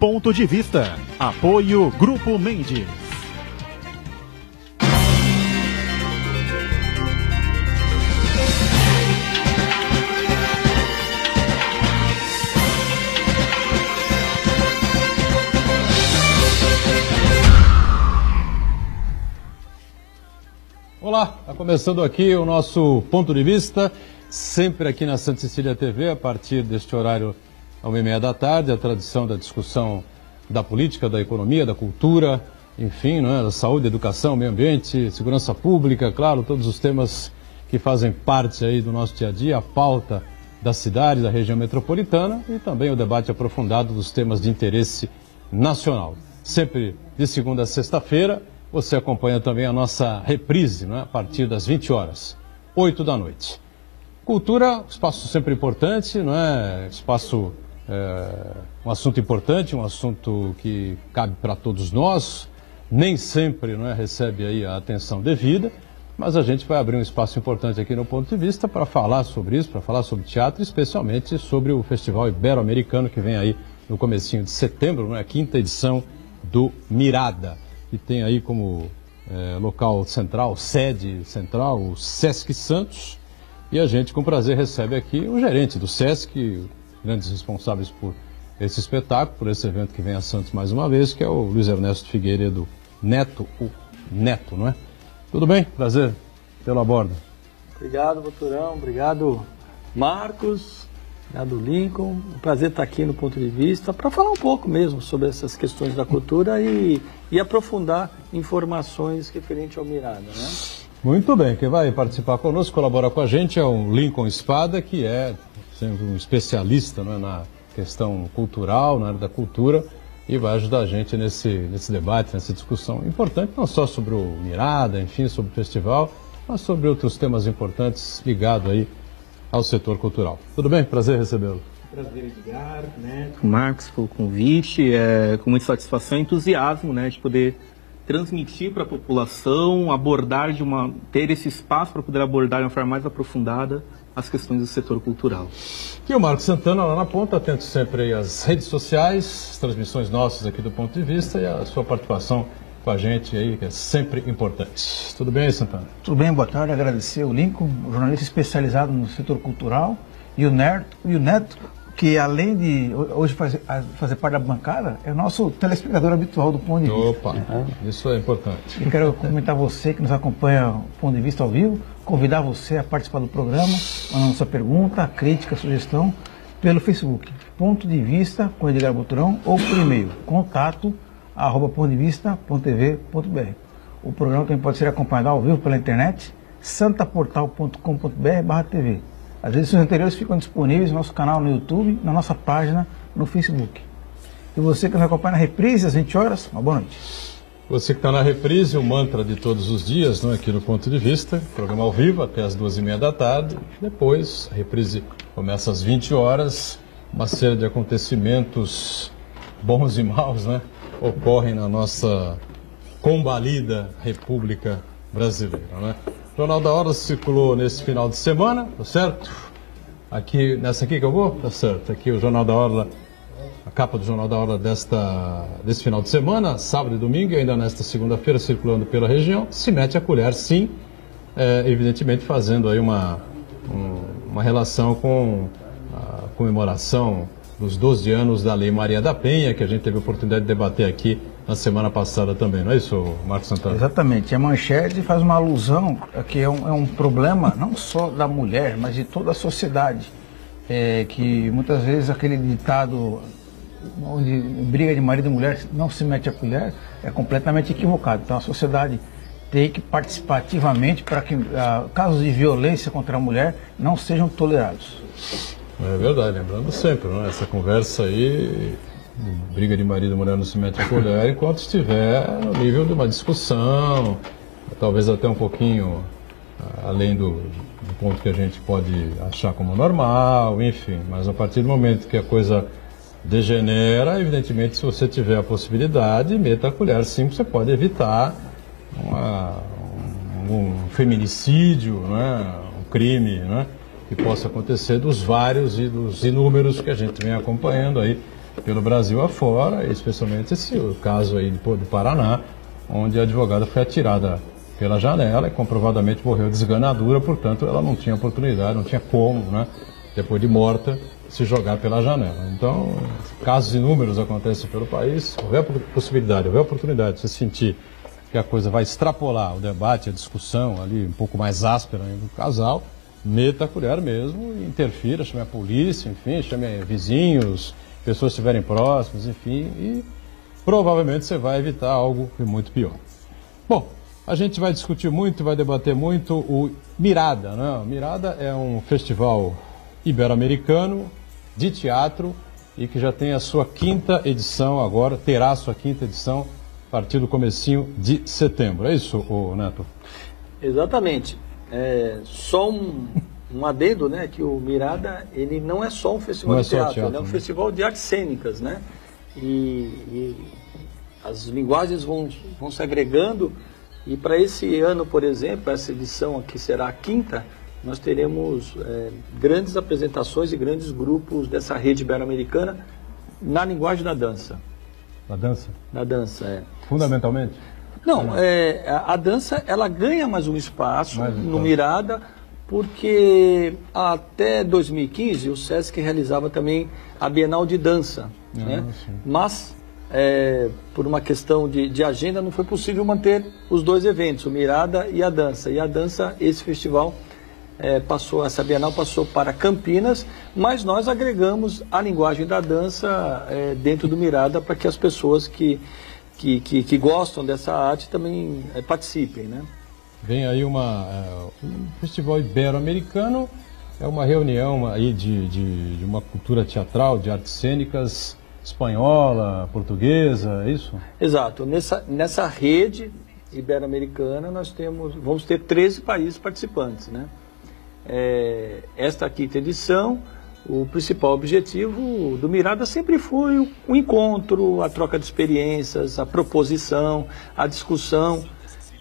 Ponto de Vista. Apoio Grupo Mendes. Olá, está começando aqui o nosso Ponto de Vista, sempre aqui na Santa Cecília TV, a partir deste horário, às 1h30 da tarde, a tradição da discussão da política, da economia, da cultura, enfim, né, da saúde, educação, meio ambiente, segurança pública, claro, todos os temas que fazem parte aí do nosso dia a dia, a pauta da cidade, da região metropolitana e também o debate aprofundado dos temas de interesse nacional. Sempre de segunda a sexta-feira. Você acompanha também a nossa reprise, né, a partir das 20 horas, 8 da noite. Cultura, espaço sempre importante, não é? Espaço, um assunto importante, um assunto que cabe para todos nós, nem sempre, não é, recebe aí a atenção devida, mas a gente vai abrir um espaço importante aqui no Ponto de Vista para falar sobre isso, para falar sobre teatro, especialmente sobre o Festival Ibero-Americano que vem aí no comecinho de setembro, não é? A 5ª edição do Mirada. Que tem aí como local central, sede central, o Sesc Santos. E a gente, com prazer, recebe aqui o gerente do Sesc, grandes responsáveis por esse espetáculo, por esse evento que vem a Santos mais uma vez, que é o Luiz Ernesto Figueiredo Neto, o Neto, não é? Tudo bem? Prazer tê-lo a bordo. Obrigado, Boturão. Obrigado, Marcos. Obrigado, Lincoln. Um prazer estar aqui no Ponto de Vista para falar um pouco mesmo sobre essas questões da cultura e aprofundar informações referentes ao Mirada, né? Muito bem. Quem vai participar conosco, colaborar com a gente é o Lincoln Espada, que é sempre um especialista, não é, na questão cultural, na área da cultura, e vai ajudar a gente nesse debate, nessa discussão importante, não só sobre o Mirada, enfim, sobre o festival, mas sobre outros temas importantes ligados aí ao setor cultural. Tudo bem? Prazer recebê-lo. Prazer, Edgar, Neto, Marcos, pelo convite. Com muita satisfação e entusiasmo, né, de poder transmitir para a população, ter esse espaço para poder abordar de uma forma mais aprofundada as questões do setor cultural. E o Marcos Santana, lá na ponta, atento sempre aí às redes sociais, as transmissões nossas aqui do Ponto de Vista e a sua participação com a gente aí, que é sempre importante. Tudo bem, Santana? Tudo bem, boa tarde. Agradecer o Lincoln, o jornalista especializado no setor cultural, e o Neto, que além de hoje fazer parte da bancada, é o nosso telespectador habitual do Ponto de Vista. Opa, isso é importante. Eu quero comentar você que nos acompanha o Ponto de Vista ao vivo, convidar você a participar do programa, mandando sua pergunta, crítica, sugestão, pelo Facebook, Ponto de Vista com Edgar Boturão, ou por e-mail, contato@pontodevista.tv.br. O programa também pode ser acompanhado ao vivo pela internet, santaportal.com.br/tv. As edições anteriores ficam disponíveis no nosso canal no YouTube, na nossa página no Facebook. E você que nos acompanha na reprise às 20 horas, uma boa noite. Você que está na reprise, o mantra de todos os dias, não é, aqui no Ponto de Vista, programa ao vivo até as 2h30 da tarde. Depois, a reprise começa às 20 horas, uma série de acontecimentos bons e maus, né, ocorrem na nossa combalida República Brasileira, né? O Jornal da Hora circulou nesse final de semana, tá certo? Aqui, nessa aqui que eu vou? Tá certo. Aqui o Jornal da Hora, a capa do Jornal da Hora desse final de semana, sábado e domingo, e ainda nesta segunda-feira, circulando pela região, se mete a colher, sim, evidentemente fazendo aí uma relação com a comemoração dos 12 anos da Lei Maria da Penha, que a gente teve a oportunidade de debater aqui na semana passada também, não é isso, Marcos Santana? Exatamente. A manchete faz uma alusão que é um problema não só da mulher, mas de toda a sociedade. Que muitas vezes aquele ditado onde briga de marido e mulher não se mete a colher é completamente equivocado. Então a sociedade tem que participar ativamente para que casos de violência contra a mulher não sejam tolerados. É verdade, lembrando sempre, né? Essa conversa aí, briga de marido e mulher não se mete a colher, enquanto estiver no nível de uma discussão, talvez até um pouquinho além do ponto que a gente pode achar como normal, enfim. Mas a partir do momento que a coisa degenera, evidentemente, se você tiver a possibilidade, meta a colher, sim, você pode evitar um feminicídio, né? Um crime, né? Que possa acontecer dos vários e dos inúmeros que a gente vem acompanhando aí pelo Brasil afora, especialmente o caso aí do Paraná, onde a advogada foi atirada pela janela e comprovadamente morreu de desganadura, portanto ela não tinha oportunidade, não tinha como, né, depois de morta, se jogar pela janela. Então, casos inúmeros acontecem pelo país, houver possibilidade, houver oportunidade de você sentir que a coisa vai extrapolar o debate, a discussão ali um pouco mais áspera do casal, meta a colher mesmo, interfira, chame a polícia, enfim, chame vizinhos, pessoas que estiverem próximas, enfim, e provavelmente você vai evitar algo muito pior. Bom, a gente vai discutir muito, vai debater muito o Mirada, né? O Mirada é um festival ibero-americano de teatro e que já tem a sua 5ª edição agora, terá a sua 5ª edição a partir do comecinho de setembro. É isso, Neto? Exatamente. Só um adendo, né, que o Mirada, ele não é só um festival de teatro, ele é um festival de artes cênicas, né? E as linguagens vão se agregando, e para esse ano, por exemplo, essa edição aqui será a 5ª, nós teremos grandes apresentações e grandes grupos dessa rede ibero-americana na linguagem da dança. Da dança? Da dança, é. Fundamentalmente? Não, a dança ela ganha mais um espaço no Mirada, porque até 2015 o SESC realizava também a Bienal de Dança, né? Mas por uma questão de agenda não foi possível manter os dois eventos, o Mirada e a dança. E a dança, esse festival essa Bienal passou para Campinas, mas nós agregamos a linguagem da dança dentro do Mirada para que as pessoas que gostam dessa arte também participem, né? Vem aí um festival ibero-americano, é uma reunião aí de uma cultura teatral, de artes cênicas espanhola, portuguesa, é isso? Exato. Nessa rede ibero-americana nós vamos ter 13 países participantes, né? Esta 5ª edição, o principal objetivo do Mirada sempre foi o encontro, a troca de experiências, a proposição, a discussão,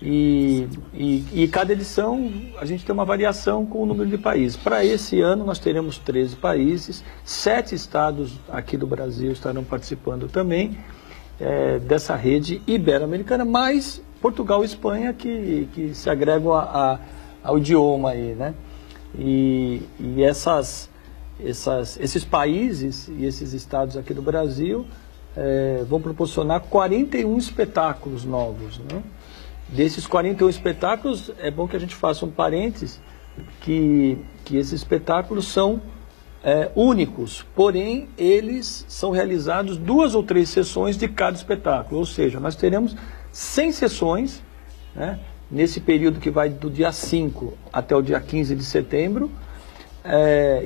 e cada edição a gente tem uma variação com o número de países. Para esse ano nós teremos 13 países, 7 estados aqui do Brasil estarão participando também dessa rede ibero-americana, mais Portugal e Espanha que se agregam ao idioma aí, né? E esses países e esses estados aqui do Brasil vão proporcionar 41 espetáculos novos, né? Desses 41 espetáculos, é bom que a gente faça um parênteses, que esses espetáculos são únicos, porém eles são realizados 2 ou 3 sessões de cada espetáculo, ou seja, nós teremos 100 sessões, né, nesse período que vai do dia 5 até o dia 15 de setembro,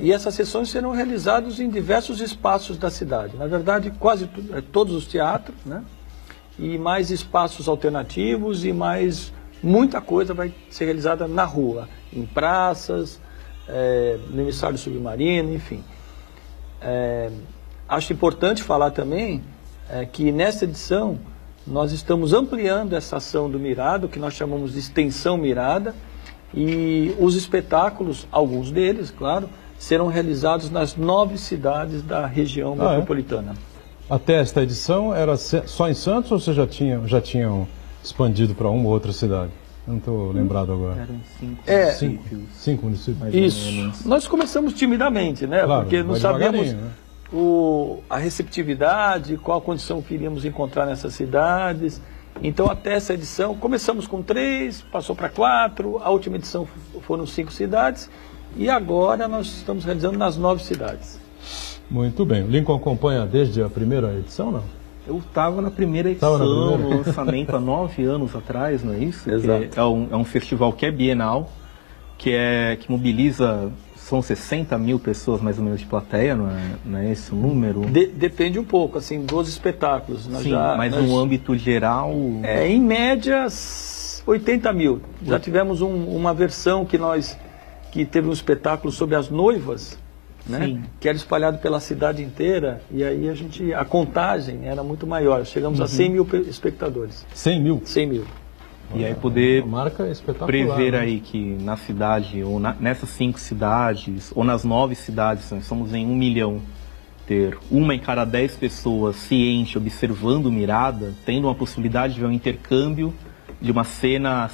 e essas sessões serão realizadas em diversos espaços da cidade, na verdade quase todos os teatros, né? E mais espaços alternativos e muita coisa vai ser realizada na rua, em praças, no emissário submarino, enfim. Acho importante falar também que nessa edição nós estamos ampliando essa ação do Mirada, o que nós chamamos de extensão Mirada, e os espetáculos, alguns deles, claro, serão realizados nas 9 cidades da região metropolitana. Até esta edição era só em Santos ou vocês já tinham expandido para uma ou outra cidade? Não estou lembrado agora. Eram 5 municípios. Isso. Nós começamos timidamente, né? Claro, porque não sabemos, né, a receptividade, qual a condição que iríamos encontrar nessas cidades. Então, até essa edição, começamos com 3, passou para 4, a última edição foram 5 cidades, e agora nós estamos realizando nas 9 cidades. Muito bem. O Lincoln acompanha desde a primeira edição, não? Eu estava na primeira edição, no lançamento há 9 anos atrás, não é isso? Exato. É um festival que é bienal, que mobiliza, são 60 mil pessoas mais ou menos de plateia, não é esse o número? Depende um pouco, assim, dos espetáculos. Mas no âmbito geral... em média, 80 mil. Já tivemos uma versão que teve um espetáculo sobre as noivas, né? Que era espalhado pela cidade inteira, e aí a contagem era muito maior. Chegamos a 100 mil espectadores. 100 mil? 100 mil. E aí poder marca espetacular, prever, né, né, aí que na cidade, ou nessas 5 cidades, ou nas 9 cidades, nós somos em 1 milhão ter 1 em cada 10 pessoas ciente, observando o Mirada, tendo uma possibilidade de ver um intercâmbio de uma cena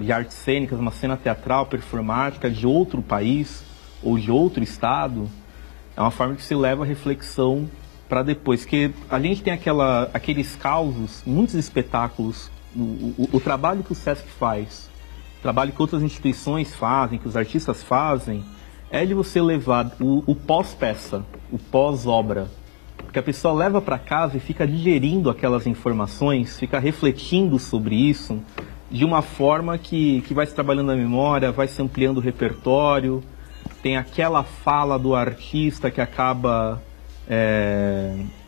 de artes cênicas, uma cena teatral, performática de outro país ou de outro estado, é uma forma que se leva a reflexão para depois. Que a gente tem aqueles causos, muitos espetáculos, o trabalho que o Sesc faz, o trabalho que outras instituições fazem, que os artistas fazem, é de você levar o pós-peça, o pós-obra, porque a pessoa leva para casa e fica digerindo aquelas informações, fica refletindo sobre isso de uma forma que vai se trabalhando na memória, vai se ampliando o repertório, tem aquela fala do artista que acaba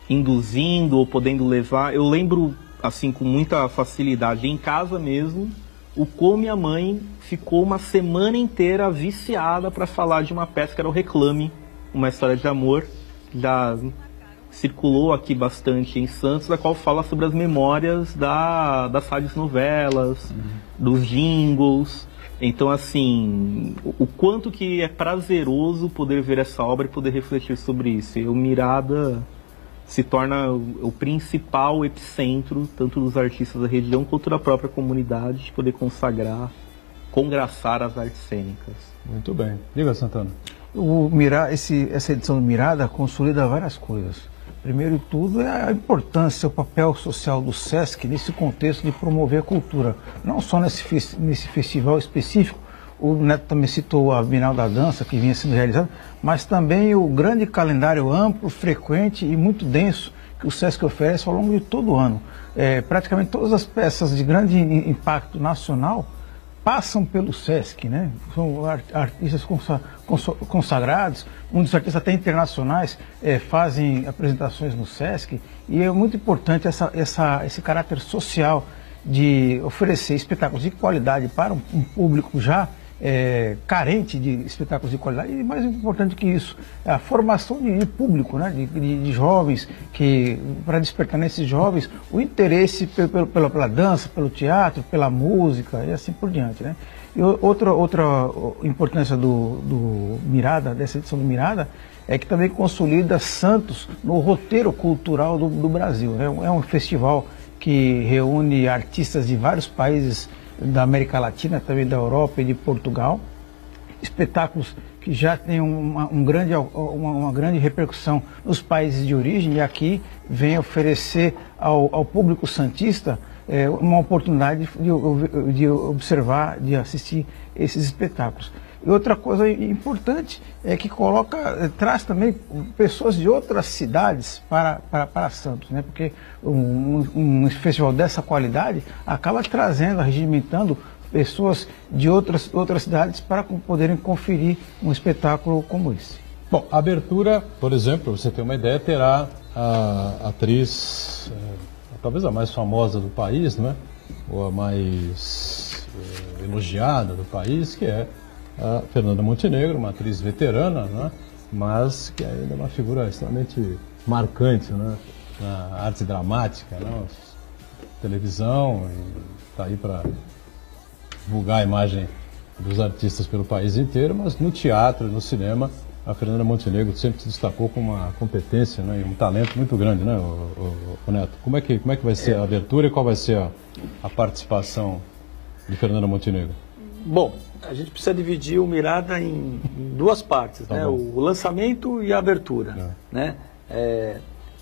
induzindo ou podendo levar. Eu lembro, assim, com muita facilidade, em casa mesmo, o como minha mãe ficou uma semana inteira viciada para falar de uma peça que era o Reclame, uma história de amor, já circulou aqui bastante em Santos, da qual fala sobre as memórias das rádios novelas, dos jingles. Então, assim, o quanto que é prazeroso poder ver essa obra e poder refletir sobre isso. E o Mirada se torna o principal epicentro, tanto dos artistas da região quanto da própria comunidade, de poder congraçar as artes cênicas. Muito bem. Diga, Santana. Essa edição do Mirada consolida várias coisas. Primeiro de tudo é a importância, o papel social do Sesc nesse contexto de promover a cultura. Não só nesse festival específico, o Neto também citou a Bienal da Dança, que vinha sendo realizada, mas também o grande calendário amplo, frequente e muito denso que o Sesc oferece ao longo de todo o ano. Praticamente todas as peças de grande impacto nacional passam pelo Sesc, né? São artistas consagrados, muitos artistas até internacionais fazem apresentações no Sesc, e é muito importante esse caráter social de oferecer espetáculos de qualidade para um público já carente de espetáculos de qualidade, e mais importante que isso, a formação de público, né? de jovens, para despertar nesses jovens o interesse pela dança, pelo teatro, pela música e assim por diante. Né? E outra importância do Mirada, dessa edição do Mirada, é que também consolida Santos no roteiro cultural do Brasil. Né? É um festival que reúne artistas de vários países da América Latina, também da Europa e de Portugal, espetáculos que já têm uma grande repercussão nos países de origem, e aqui vem oferecer ao público santista uma oportunidade de observar, de assistir esses espetáculos. E outra coisa importante é que traz também pessoas de outras cidades para Santos, né? Porque um festival dessa qualidade acaba trazendo, regimentando pessoas de outras cidades para poderem conferir um espetáculo como esse. Bom, a abertura, por exemplo, para você ter uma ideia, terá a atriz, talvez a mais famosa do país, né? Ou a mais elogiada do país, que é a Fernanda Montenegro, uma atriz veterana, né? Mas que ainda é uma figura extremamente marcante, né? Na arte dramática, né? Televisão, está aí para divulgar a imagem dos artistas pelo país inteiro, mas no teatro e no cinema a Fernanda Montenegro sempre se destacou com uma competência, né, e um talento muito grande, né, o Neto? Como é que vai ser a abertura e qual vai ser a participação de Fernanda Montenegro? Bom, a gente precisa dividir o Mirada em duas partes, né? O lançamento e a abertura. Né?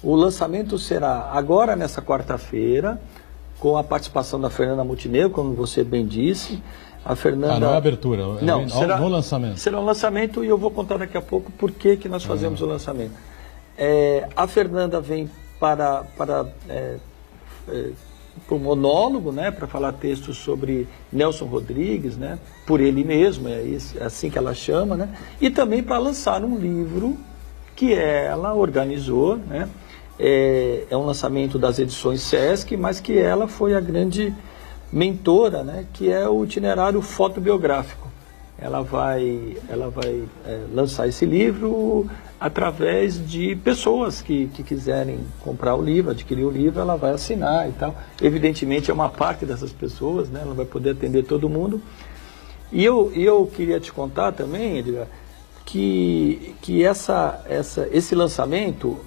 O lançamento será agora, nessa quarta-feira, com a participação da Fernanda Montenegro, como você bem disse. A Fernanda... não é abertura, será no lançamento. Será um lançamento, e eu vou contar daqui a pouco por que nós fazemos o lançamento. A Fernanda vem para o monólogo, né, para falar textos sobre Nelson Rodrigues, né, por ele mesmo, é assim que ela chama, né, e também para lançar um livro que ela organizou, né, é um lançamento das edições Sesc, mas que ela foi a grande mentora, né, que é o itinerário fotobiográfico. Ela vai lançar esse livro através de pessoas que quiserem comprar o livro, adquirir o livro, ela vai assinar e tal. Evidentemente é uma parte dessas pessoas, né, ela vai poder atender todo mundo. E eu queria te contar também, Edgar, que esse lançamento,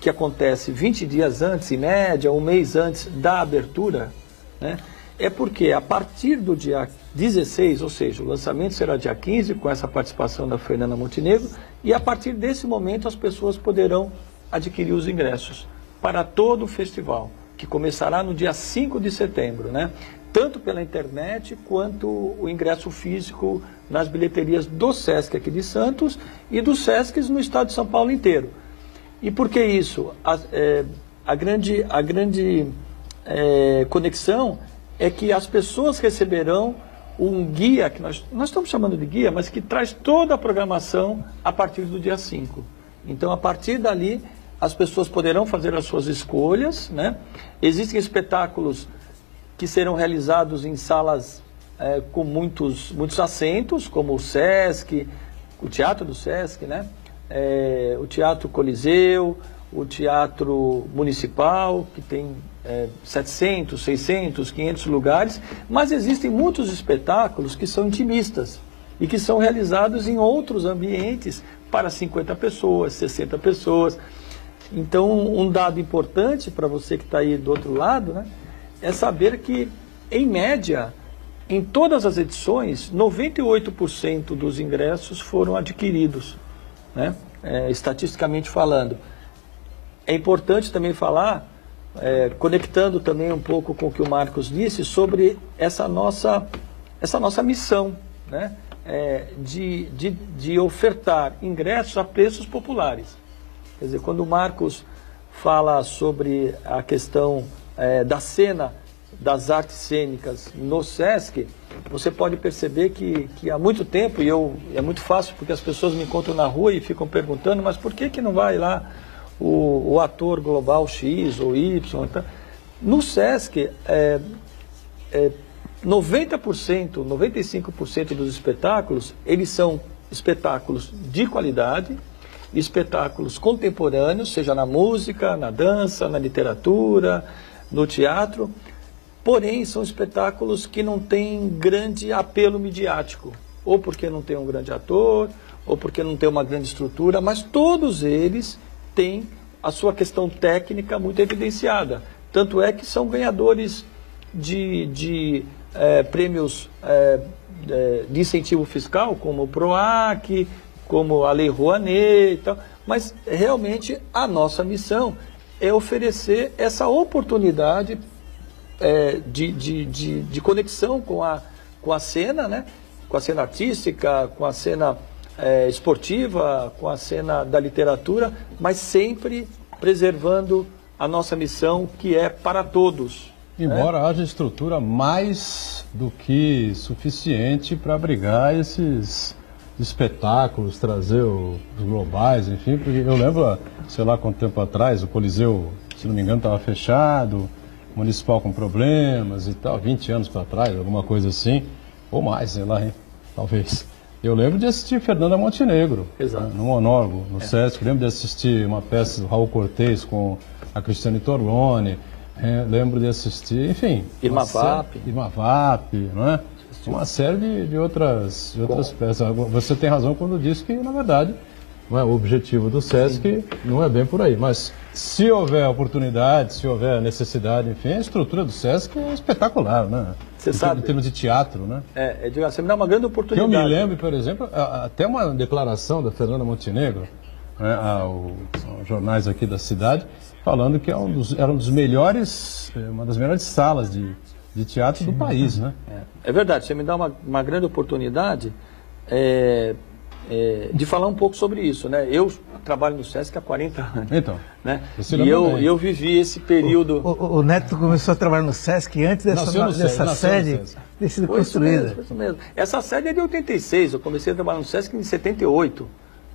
que acontece 20 dias antes, em média, um mês antes da abertura, né, é porque a partir do dia 16, ou seja, o lançamento será dia 15, com essa participação da Fernanda Montenegro, e a partir desse momento as pessoas poderão adquirir os ingressos para todo o festival, que começará no dia 5 de setembro, né? Tanto pela internet quanto o ingresso físico nas bilheterias do Sesc aqui de Santos e dos Sescs no estado de São Paulo inteiro. E por que isso? A grande conexão é que as pessoas receberão um guia, que nós estamos chamando de guia, mas que traz toda a programação a partir do dia 5. Então, a partir dali, as pessoas poderão fazer as suas escolhas, né? Existem espetáculos que serão realizados em salas com muitos assentos, como o Sesc, o Teatro do Sesc, né? O Teatro Coliseu, o Teatro Municipal, que tem 700, 600, 500 lugares, mas existem muitos espetáculos que são intimistas e que são realizados em outros ambientes para 50 pessoas, 60 pessoas. Então, um dado importante para você que está aí do outro lado, né, é saber que, em média, em todas as edições, 98% dos ingressos foram adquiridos, né, estatisticamente falando. É importante também falar, conectando também um pouco com o que o Marcos disse, sobre essa nossa missão, né, de ofertar ingressos a preços populares. Quer dizer, quando o Marcos fala sobre a questão da cena das artes cênicas no Sesc, você pode perceber que há muito tempo, é muito fácil porque as pessoas me encontram na rua e ficam perguntando, mas por que não vai lá o ator global X ou Y? Tá? No Sesc, 90%, 95% dos espetáculos, eles são espetáculos de qualidade, espetáculos contemporâneos, seja na música, na dança, na literatura, no teatro, porém são espetáculos que não têm grande apelo midiático, ou porque não tem um grande ator, ou porque não tem uma grande estrutura, mas todos eles têm a sua questão técnica muito evidenciada. Tanto é que são ganhadores de prêmios de incentivo fiscal, como o PROAC, como a Lei Rouanet e tal, mas realmente a nossa missão é oferecer essa oportunidade de conexão com a cena, né? Com a cena artística, com a cena esportiva, com a cena da literatura, mas sempre preservando a nossa missão, que é para todos. Embora haja estrutura mais do que suficiente para abrigar esses espetáculos, trazer os globais, enfim, porque eu lembro, sei lá quanto tempo atrás, o Coliseu, se não me engano, estava fechado, municipal com problemas e tal, 20 anos para trás, alguma coisa assim, ou mais, sei lá, hein? Talvez. Eu lembro de assistir Fernanda Montenegro, né, no monólogo, no Sesc. Lembro de assistir uma peça do Raul Cortez com a Cristiane Torlone. Lembro de assistir, enfim... Irma Vap, não é? Uma série de outras peças. Você tem razão quando diz que, na verdade, não é, o objetivo do Sesc não é bem por aí. Mas se houver oportunidade, se houver necessidade, enfim, a estrutura do Sesc é espetacular, né? Você sabe. Em termos de teatro, né? Você me dá uma grande oportunidade. Eu me lembro, por exemplo, até uma declaração da Fernanda Montenegro, né, aos jornais aqui da cidade, falando que era uma das melhores salas de teatro do país, né? É verdade, você me dá uma grande oportunidade de falar um pouco sobre isso, né? Eu trabalho no Sesc há 40 anos. Então, né? E eu vivi esse período... O Neto começou a trabalhar no Sesc antes dessa sede ter sido construída. Isso mesmo. Essa sede é de 86, eu comecei a trabalhar no Sesc em 78,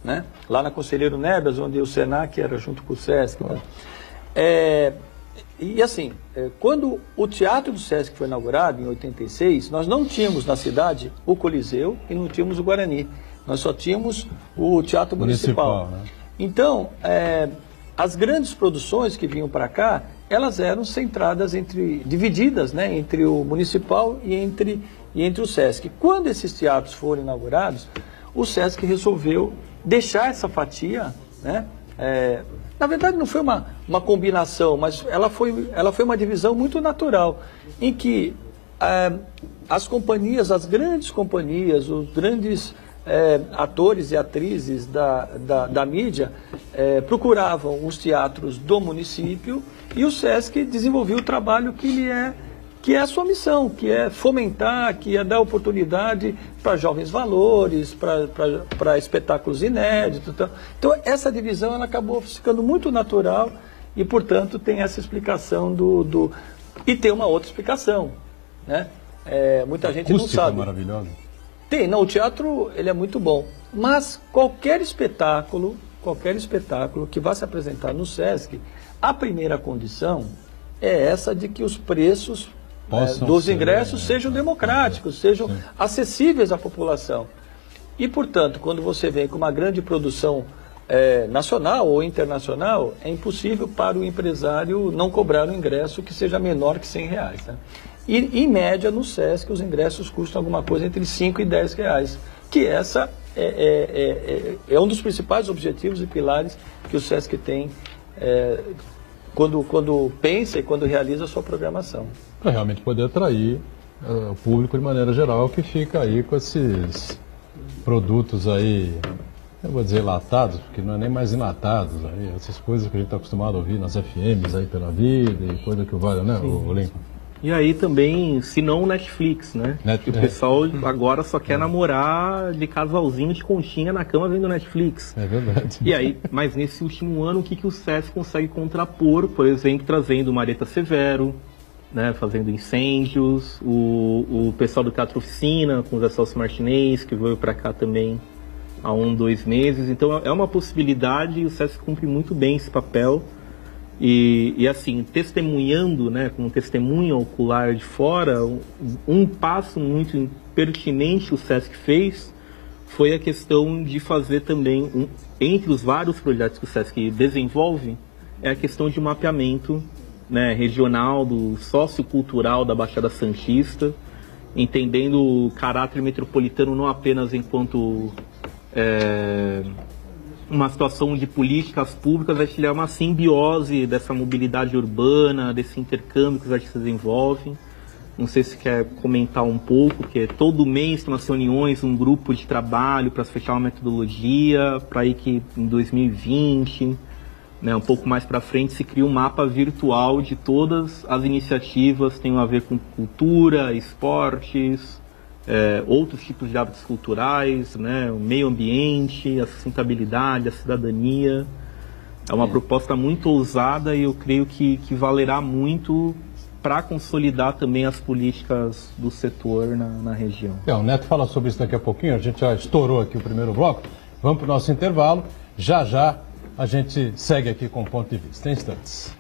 né? Lá na Conselheiro Nebras, onde o Senac era junto com o Sesc. Né? E assim, quando o Teatro do Sesc foi inaugurado, em 86, nós não tínhamos na cidade o Coliseu e não tínhamos o Guarani. Nós só tínhamos o Teatro Municipal. Né? Então, as grandes produções que vinham para cá, elas eram centradas divididas, né, entre o Municipal e entre o Sesc. Quando esses teatros foram inaugurados, o Sesc resolveu deixar essa fatia, né? Na verdade não foi uma combinação, mas ela foi uma divisão muito natural, em que as companhias, as grandes companhias, os grandes atores e atrizes da mídia procuravam os teatros do município e o SESC desenvolveu o trabalho que é a sua missão, que é fomentar, que é dar oportunidade para jovens valores, para espetáculos inéditos. Então, essa divisão ela acabou ficando muito natural e, portanto, tem essa explicação E tem uma outra explicação, né? Muita gente não sabe. Maravilhosa. O teatro ele é muito bom, mas qualquer espetáculo que vá se apresentar no SESC, a primeira condição é essa de que os preços dos ingressos sejam democráticos, sejam acessíveis à população. E, portanto, quando você vem com uma grande produção nacional ou internacional, é impossível para o empresário não cobrar um ingresso que seja menor que R$100. Né? E, em média, no SESC, os ingressos custam alguma coisa entre R$5 e R$10, que essa é um dos principais objetivos e pilares que o SESC tem quando pensa e quando realiza a sua programação. Para realmente poder atrair o público de maneira geral que fica aí com esses produtos aí, eu vou dizer enlatados, porque não é nem mais enlatados, aí, essas coisas que a gente está acostumado a ouvir nas FMs aí pela vida e coisa que vale, né, o Lincoln? E aí também, se não Netflix, né? Que o pessoal agora só quer namorar de casalzinho de conchinha na cama vendo Netflix. É verdade. E aí, mas nesse último ano, o que o SESC consegue contrapor? Por exemplo, trazendo Marieta Severo, né, fazendo incêndios, o pessoal do Teatro Oficina, com o Zé Celso Martinez, que veio para cá também há 2 meses. Então é uma possibilidade e o SESC cumpre muito bem esse papel. E assim, testemunhando, né, com testemunha ocular de fora, um passo muito pertinente o SESC fez foi a questão de fazer também, entre os vários projetos que o SESC desenvolve, é a questão de mapeamento, né, regional, do sociocultural da Baixada Santista, entendendo o caráter metropolitano não apenas enquanto uma situação de políticas públicas, mas que é uma simbiose dessa mobilidade urbana, desse intercâmbio que os artistas desenvolvem. Não sei se quer comentar um pouco, porque todo mês tem umas reuniões, um grupo de trabalho para fechar uma metodologia, para aí que em 2020, né, um pouco mais para frente, se cria um mapa virtual de todas as iniciativas que tenham a ver com cultura, esportes, outros tipos de hábitos culturais, né, o meio ambiente, a sustentabilidade, a cidadania. É uma proposta muito ousada e eu creio que valerá muito para consolidar também as políticas do setor na região. O Neto fala sobre isso daqui a pouquinho, a gente já estourou aqui o primeiro bloco. Vamos para o nosso intervalo. Já a gente segue aqui com o Ponto de Vista. Em instantes.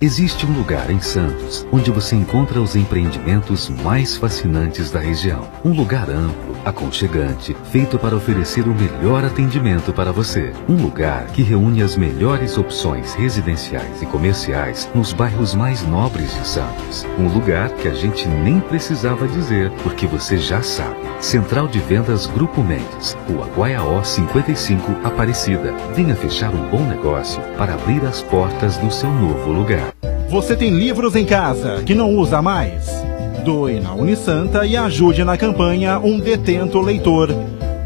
Existe um lugar em Santos onde você encontra os empreendimentos mais fascinantes da região. Um lugar amplo, aconchegante, feito para oferecer o melhor atendimento para você. Um lugar que reúne as melhores opções residenciais e comerciais nos bairros mais nobres de Santos. Um lugar que a gente nem precisava dizer, porque você já sabe. Central de Vendas Grupo Mendes, Rua Guaiaó 55, Aparecida. Venha fechar um bom negócio para abrir as portas do seu novo lugar. Você tem livros em casa que não usa mais? Doe na Unisanta e ajude na campanha Um Detento Leitor.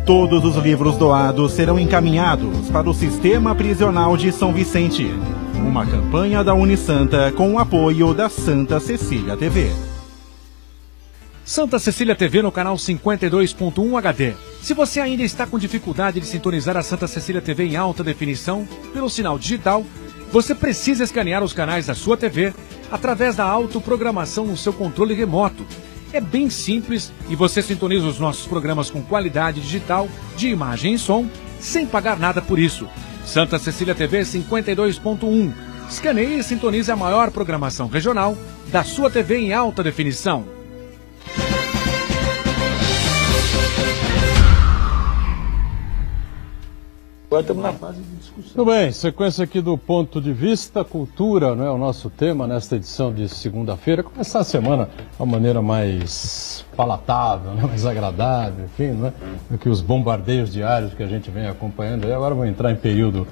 Todos os livros doados serão encaminhados para o Sistema Prisional de São Vicente. Uma campanha da Unisanta com o apoio da Santa Cecília TV. Santa Cecília TV no canal 52.1 HD. Se você ainda está com dificuldade de sintonizar a Santa Cecília TV em alta definição pelo sinal digital, você precisa escanear os canais da sua TV através da autoprogramação no seu controle remoto. É bem simples e você sintoniza os nossos programas com qualidade digital de imagem e som sem pagar nada por isso. Santa Cecília TV 52.1. Escaneie e sintonize a maior programação regional da sua TV em alta definição. Agora estamos na fase de discussão. Tudo bem, sequência aqui do Ponto de Vista, cultura, não é o nosso tema nesta edição de segunda-feira. Começar a semana de uma maneira mais palatável, né? Mais agradável, enfim, né? Do que os bombardeios diários que a gente vem acompanhando. E agora vamos entrar em período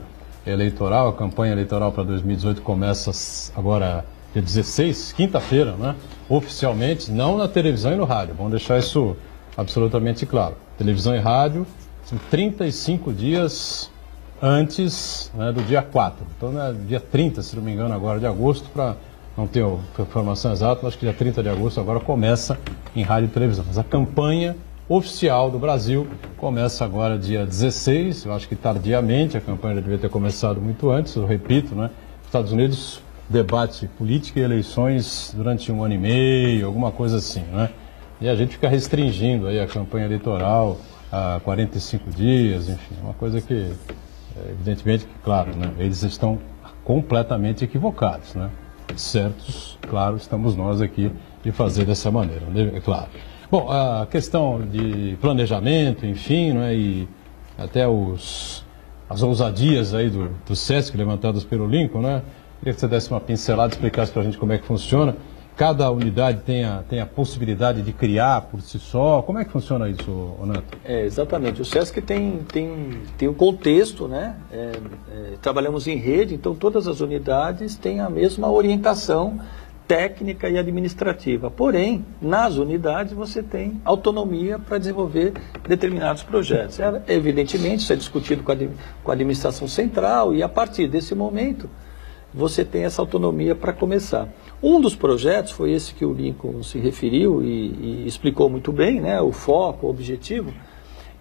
eleitoral, a campanha eleitoral para 2018 começa agora dia 16, quinta-feira, né? Oficialmente, não na televisão e no rádio, vamos deixar isso absolutamente claro. Televisão e rádio, são 35 dias antes, né, do dia 4. Então, né, dia 30, se não me engano, agora de agosto, para não ter a informação exata, acho que dia 30 de agosto agora começa em rádio e televisão. Mas a campanha oficial do Brasil começa agora dia 16, eu acho que tardiamente, a campanha já devia ter começado muito antes, eu repito, né? Estados Unidos debate política e eleições durante 1 ano e meio, alguma coisa assim, né? E a gente fica restringindo aí a campanha eleitoral a 45 dias, enfim, uma coisa que, evidentemente, claro, né, eles estão completamente equivocados, né? Certos, claro, estamos nós aqui de fazer dessa maneira, é claro. Bom, a questão de planejamento, enfim, né, e até as ousadias aí do SESC levantadas pelo Lincoln, né? Queria que você desse uma pincelada, explicasse para a gente como é que funciona. Cada unidade tem a possibilidade de criar por si só. Como é que funciona isso, Neto? Exatamente. O SESC tem um contexto, né? Trabalhamos em rede, então todas as unidades têm a mesma orientação técnica e administrativa. Porém, nas unidades você tem autonomia para desenvolver determinados projetos. Evidentemente, isso é discutido com a administração central e a partir desse momento você tem essa autonomia para começar. Um dos projetos foi esse que o Lincoln se referiu e explicou muito bem, né, o foco, o objetivo.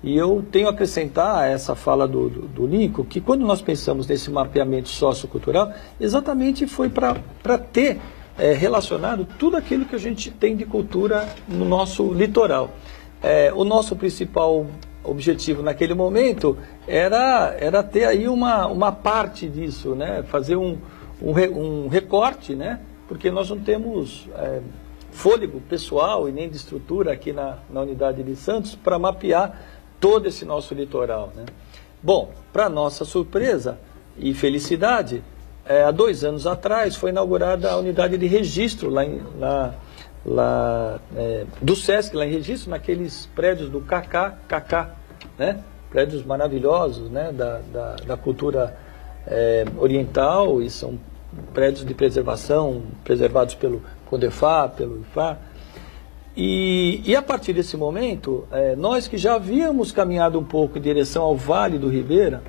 E eu tenho a acrescentar a essa fala do Lincoln que quando nós pensamos nesse mapeamento sociocultural, exatamente foi para ter relacionado tudo aquilo que a gente tem de cultura no nosso litoral. O nosso principal objetivo naquele momento era ter aí uma parte disso, né, fazer um recorte, né? Porque nós não temos fôlego pessoal e nem de estrutura aqui na unidade de Santos para mapear todo esse nosso litoral, né? Bom, para nossa surpresa e felicidade, há 2 anos atrás foi inaugurada a unidade de registro do SESC, lá em Registro, naqueles prédios do KK, né? Prédios maravilhosos, né? da cultura oriental, e são prédios de preservação, preservados pelo CONDEFA, pelo IFA. E a partir desse momento, nós que já havíamos caminhado um pouco em direção ao Vale do Ribeira,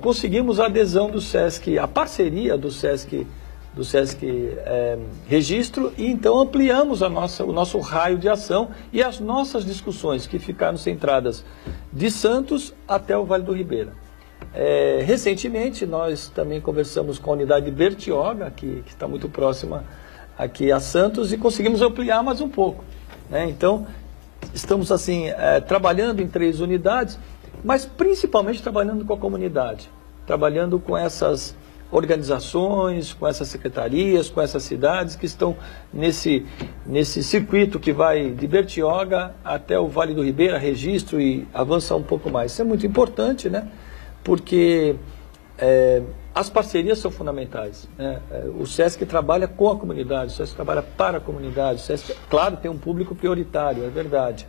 conseguimos a adesão do SESC, a parceria do SESC Registro, e então ampliamos o nosso raio de ação e as nossas discussões, que ficaram centradas de Santos até o Vale do Ribeira. Recentemente, nós também conversamos com a unidade de Bertioga, que está muito próxima aqui a Santos, e conseguimos ampliar mais um pouco, né? Então, estamos assim, trabalhando em 3 unidades, mas principalmente trabalhando com a comunidade, trabalhando com essas organizações, com essas secretarias, com essas cidades que estão nesse circuito que vai de Bertioga até o Vale do Ribeira, Registro, e avançar um pouco mais. Isso é muito importante, né? Porque as parcerias são fundamentais, né? O SESC trabalha com a comunidade, o SESC trabalha para a comunidade, o SESC, claro, tem um público prioritário, é verdade,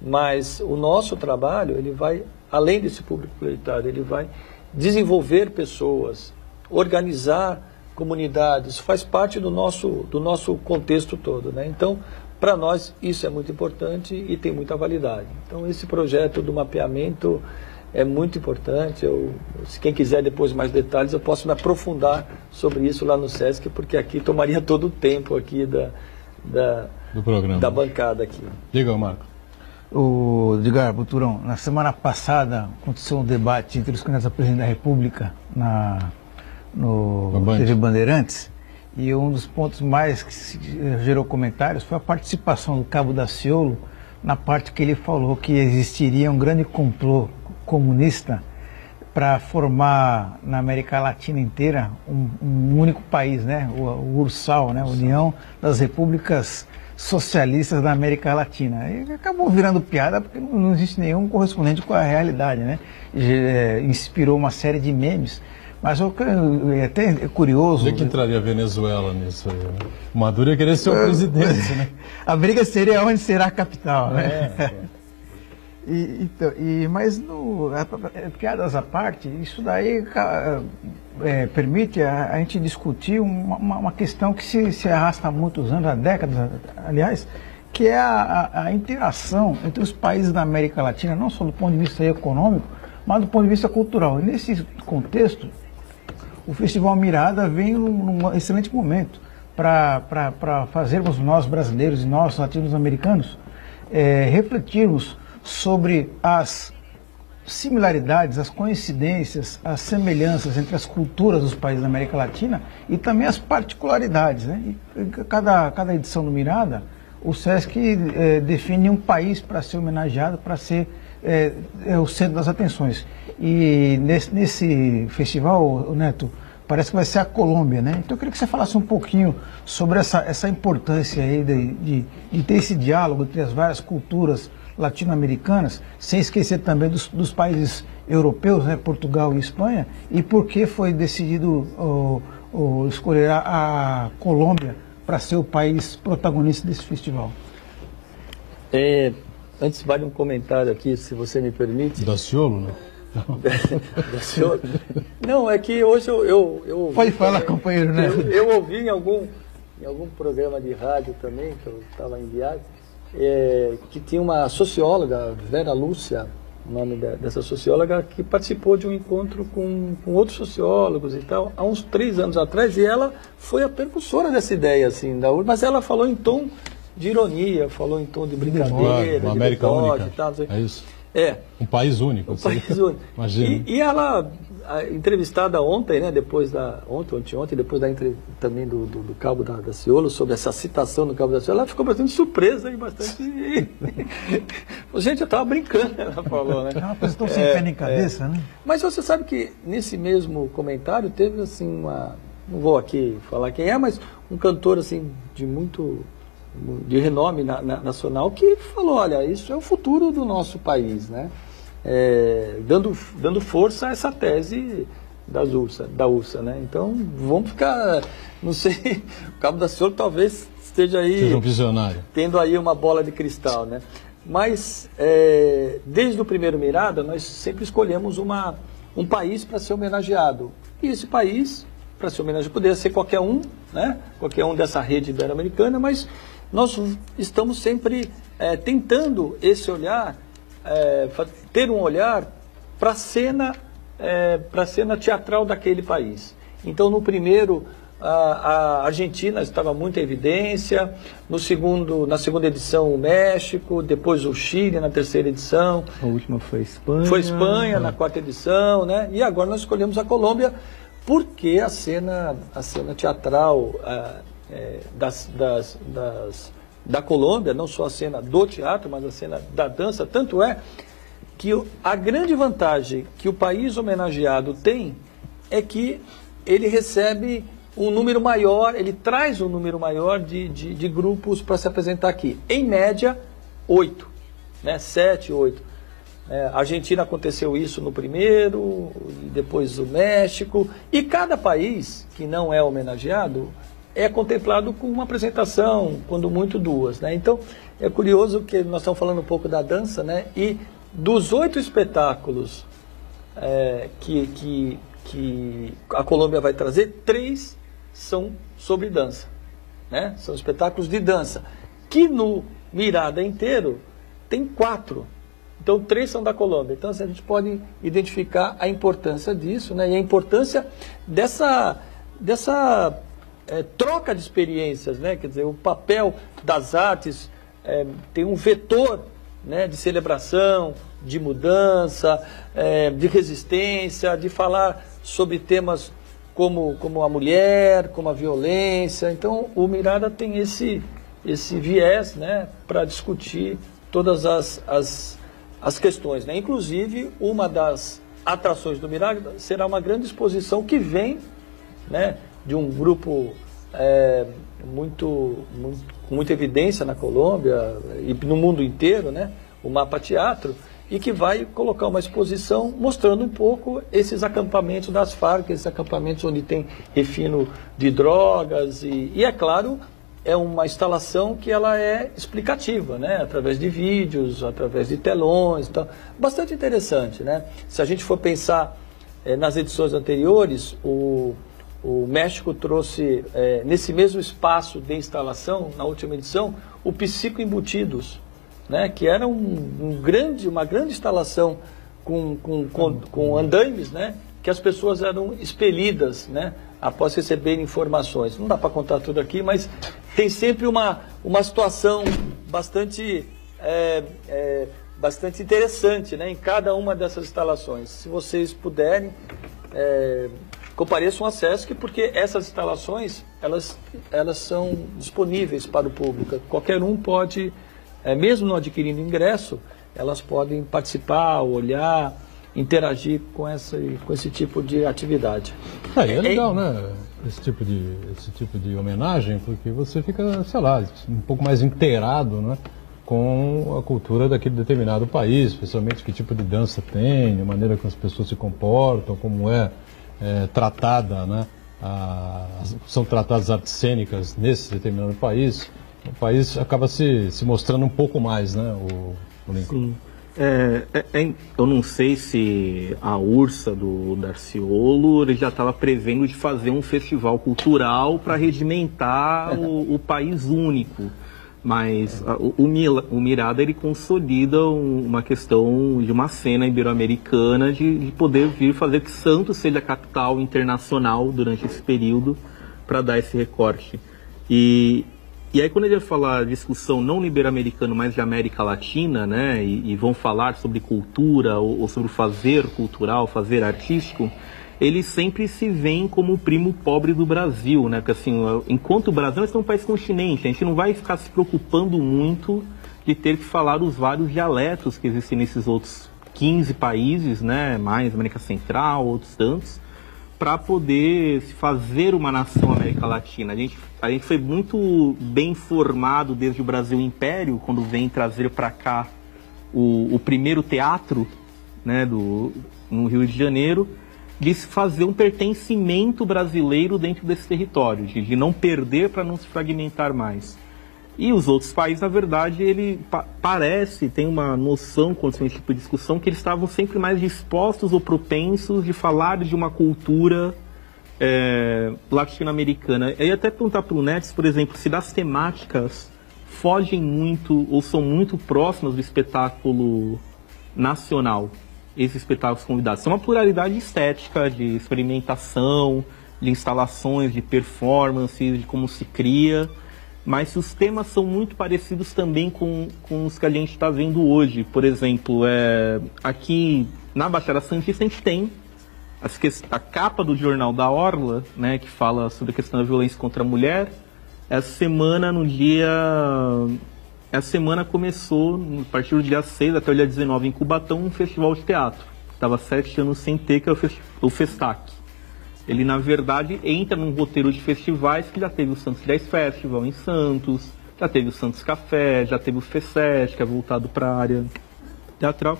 mas o nosso trabalho, ele vai, além desse público prioritário, ele vai desenvolver pessoas, organizar comunidades, isso faz parte do nosso contexto todo, né? Então, para nós, isso é muito importante e tem muita validade. Então, esse projeto do mapeamento é muito importante. Se quem quiser depois mais detalhes, eu posso me aprofundar sobre isso lá no SESC, porque aqui tomaria todo o tempo aqui do programa, da bancada aqui. Diga, Marco. O Edgar Buturão, na semana passada aconteceu um debate entre os candidatos a presidente da República no TV Bandeirantes, e um dos pontos mais que gerou comentários foi a participação do Cabo Daciolo na parte que ele falou que existiria um grande complô comunista para formar na América Latina inteira um único país, né? O URSAL, né? União das Repúblicas socialistas da América Latina. E acabou virando piada porque não existe nenhum correspondente com a realidade, né? Inspirou uma série de memes. Mas é até curioso... Onde é que entraria a Venezuela nisso aí, né? O Maduro ia querer ser o presidente, né? A briga seria onde será a capital, né? Mas, piadas à parte, isso daí permite a gente discutir uma questão que se arrasta há muitos anos, há décadas, aliás, que é a interação entre os países da América Latina, não só do ponto de vista econômico, mas do ponto de vista cultural. E nesse contexto, o Festival Mirada vem num excelente momento para fazermos nós brasileiros e nós latino-americanos refletirmos sobre as similaridades, as coincidências, as semelhanças entre as culturas dos países da América Latina e também as particularidades, né? E cada edição do Mirada, o SESC define um país para ser homenageado, para ser o centro das atenções. E nesse festival, Neto, parece que vai ser a Colômbia, né? Então eu queria que você falasse um pouquinho sobre essa importância aí de ter esse diálogo entre as várias culturas latino-americanas, sem esquecer também dos países europeus, né? Portugal e Espanha, e por que foi decidido escolher a Colômbia para ser o país protagonista desse festival. Antes, vale um comentário aqui, se você me permite. Daciolo, né? Daciolo. Não, é que hoje eu Pode falar, companheiro, né? Eu ouvi em algum programa de rádio também, que eu estava em viagem, que tinha uma socióloga, Vera Lúcia, o nome dessa socióloga, que participou de um encontro com outros sociólogos e tal, há uns 3 anos atrás, e ela foi a percussora dessa ideia, assim, mas ela falou em tom de ironia, falou em tom de brincadeira, uma América única, e tal. é isso? Um país único. Um país único. Imagina. E ela, entrevistada ontem, né, ontem, depois também do Cabo Daciolo, sobre essa citação do Cabo Daciolo, ela ficou bastante surpresa e bastante... Gente, eu estava brincando, ela falou, né? É uma coisa tão sem pé nem cabeça, né? Mas você sabe que nesse mesmo comentário teve, assim, não vou aqui falar quem é, mas um cantor, assim, de renome nacional, que falou, olha, isso é o futuro do nosso país, né? Dando força a essa tese da URSA, né? Então, vamos ficar, não sei, o Cabo Daciolo talvez esteja aí... Seja um visionário. Tendo aí uma bola de cristal, né? Mas, desde o primeiro Mirada, nós sempre escolhemos um país para ser homenageado. E esse país, para ser homenageado, poderia ser qualquer um, né? Qualquer um dessa rede ibero-americana, mas nós estamos sempre tentando esse olhar, ter um olhar para a cena teatral daquele país. Então, no primeiro, a Argentina estava muito em evidência, na segunda edição o México, depois o Chile na terceira edição. A última foi a Espanha. Foi Espanha na quarta edição, né? E agora nós escolhemos a Colômbia, porque a cena teatral da Colômbia, não só a cena do teatro, mas a cena da dança, tanto é que a grande vantagem que o país homenageado tem é que ele recebe um número maior, ele traz um número maior de grupos para se apresentar aqui. Em média, 8, né? 7, 8. A Argentina aconteceu isso no primeiro, depois o México, e cada país que não é homenageado é contemplado com uma apresentação, quando muito 2, né? Então, é curioso que nós estamos falando um pouco da dança, né? E dos 8 espetáculos que a Colômbia vai trazer, 3 são sobre dança, né? São espetáculos de dança, que no Mirada inteiro tem 4. Então, 3 são da Colômbia. Então, assim, a gente pode identificar a importância disso, né? E a importância dessa troca de experiências, né? Quer dizer, o papel das artes tem um vetor, né, de celebração, de mudança, de resistência, de falar sobre temas como a mulher, como a violência. Então, o Mirada tem esse viés, né, para discutir todas as questões, né? Inclusive, uma das atrações do Mirada será uma grande exposição que vem, né, de um grupo com muita evidência na Colômbia e no mundo inteiro, né? O Mapa Teatro, e que vai colocar uma exposição mostrando um pouco esses acampamentos das Farc, esses acampamentos onde tem refino de drogas e é claro, é uma instalação que ela é explicativa, né? Através de vídeos, através de telões, então, bastante interessante, né? Se a gente for pensar nas edições anteriores, o México trouxe, nesse mesmo espaço de instalação, na última edição, o Psico Embutidos, né? Que era uma grande instalação com andaimes, né? Que as pessoas eram expelidas, né? Após receberem informações. Não dá para contar tudo aqui, mas tem sempre uma situação bastante interessante, né? Em cada uma dessas instalações. Se vocês puderem, compareçam ao SESC, porque essas instalações elas são disponíveis para o público. Qualquer um pode, mesmo não adquirindo ingresso, elas podem participar, olhar, interagir com esse tipo de atividade. É legal, né? Esse tipo de homenagem, porque você fica, sei lá, um pouco mais inteirado, né? Com a cultura daquele determinado país, especialmente que tipo de dança tem, a maneira que as pessoas se comportam, como tratada, né? São tratadas artes cênicas nesse determinado país. O país acaba se mostrando um pouco mais, né? O Lincoln. Sim. Eu não sei se a Ursa do Darciolo ele já estava prevendo de fazer um festival cultural para regimentar o país único, mas o Mirada ele consolida uma questão de uma cena ibero-americana de poder vir fazer que Santos seja a capital internacional durante esse período para dar esse recorte. E aí, quando ele vai falar discussão não ibero-americano, mas de América Latina, né, e vão falar sobre cultura ou sobre o fazer cultural, fazer artístico, eles sempre se veem como o primo pobre do Brasil, né? Porque assim, enquanto o Brasil é um país continente, a gente não vai ficar se preocupando muito de ter que falar os vários dialetos que existem nesses outros 15 países, né, mais América Central, outros tantos, para poder se fazer uma nação América Latina. A gente foi muito bem formado desde o Brasil Império, quando vem trazer para cá o primeiro teatro, né, no Rio de Janeiro, de se fazer um pertencimento brasileiro dentro desse território, de não perder para não se fragmentar mais. E os outros países, na verdade, ele tem uma noção com esse tipo de discussão que eles estavam sempre mais dispostos ou propensos de falar de uma cultura latino-americana. Eu ia até perguntar para o Nets, por exemplo, se das temáticas fogem muito ou são muito próximas do espetáculo nacional, esses espetáculos convidados. São uma pluralidade estética, de experimentação, de instalações, de performances, de como se cria, mas os temas são muito parecidos também com os que a gente está vendo hoje. Por exemplo, aqui na Baixada Santista a gente tem a capa do Jornal da Orla, né, que fala sobre a questão da violência contra a mulher. Essa semana começou, a partir do dia 6 até o dia 19, em Cubatão, um festival de teatro. Estava 7 anos sem ter, que é o Festac. Ele, na verdade, entra num roteiro de festivais que já teve o Santos Jazz Festival em Santos, já teve o Santos Café, já teve o FESET, que é voltado para a área teatral.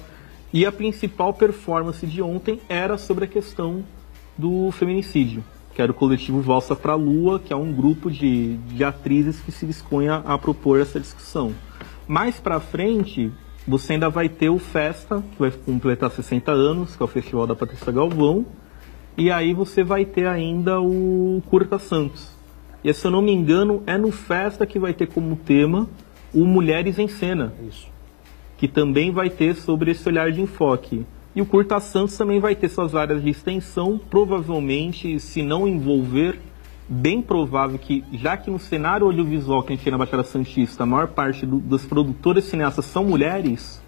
E a principal performance de ontem era sobre a questão do feminicídio, que era o coletivo Valsa pra Lua, que é um grupo de atrizes que se dispõe a propor essa discussão. Mais para frente, você ainda vai ter o Festa, que vai completar 60 anos, que é o Festival da Patrícia Galvão, e aí você vai ter ainda o Curta Santos. E se eu não me engano, é no Festa que vai ter como tema o Mulheres em Cena. Isso. Que também vai ter sobre esse olhar de enfoque. E o Curta Santos também vai ter suas áreas de extensão, provavelmente, se não envolver, bem provável que, já que no cenário audiovisual que a gente tem na Baixada Santista, a maior parte dos produtores cineastas são mulheres,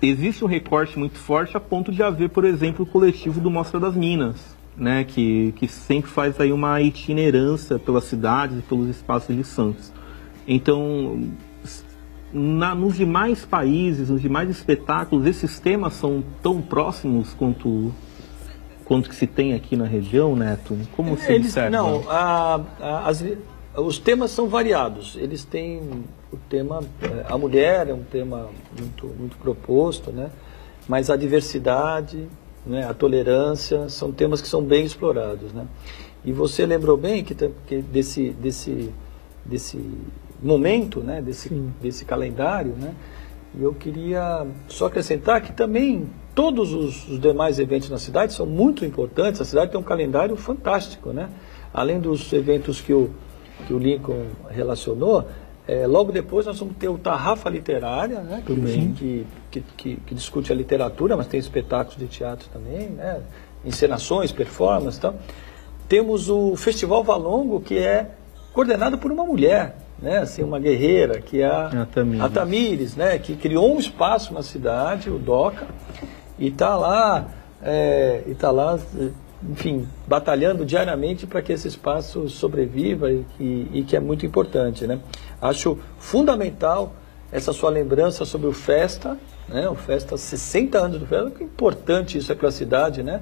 existe um recorte muito forte a ponto de haver, por exemplo, o coletivo do Mostra das Minas, né, que sempre faz aí uma itinerância pelas cidades e pelos espaços de Santos. Então, nos demais países, nos demais espetáculos, esses temas são tão próximos quanto quanto que se tem aqui na região, Neto? Como se observa? Não, os temas são variados. Eles têm o tema, a mulher é um tema muito proposto, né? Mas a diversidade, né, a tolerância, são temas que são bem explorados, né? E você lembrou bem que desse momento, né, desse calendário, né? E eu queria só acrescentar que também todos os demais eventos na cidade são muito importantes. A cidade tem um calendário fantástico, né? Além dos eventos que o Lincoln relacionou, logo depois nós vamos ter o Tarrafa Literária, né? Que discute a literatura, mas tem espetáculos de teatro também, né? Encenações, performances e tal. Temos o Festival Valongo, que é coordenado por uma mulher, né? Assim, uma guerreira, que é a Tamires, né? Que criou um espaço na cidade, o DOCA, e está lá, enfim, batalhando diariamente para que esse espaço sobreviva e que é muito importante, né? Acho fundamental essa sua lembrança sobre o Festa, né? O Festa, 60 anos do Festa, que importante isso é para a cidade, né?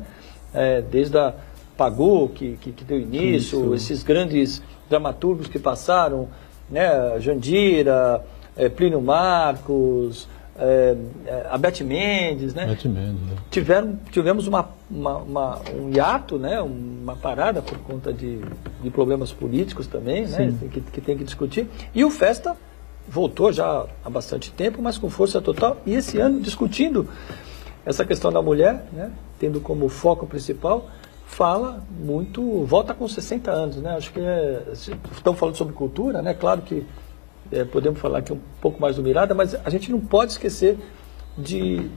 Desde a Pagu, que deu início, esses grandes dramaturgos que passaram, né? Jandira, Plínio Marcos, a Beth Mendes, né? Beth Mendes, né? Tivemos um hiato, né? Uma parada por conta de problemas políticos também, né? Que tem que discutir. E o Festa voltou já há bastante tempo, mas com força total. E esse ano, discutindo essa questão da mulher, né? Tendo como foco principal, fala muito, volta com 60 anos, né? Acho que estão falando sobre cultura, né? Claro que podemos falar aqui um pouco mais do Mirada, mas a gente não pode esquecer de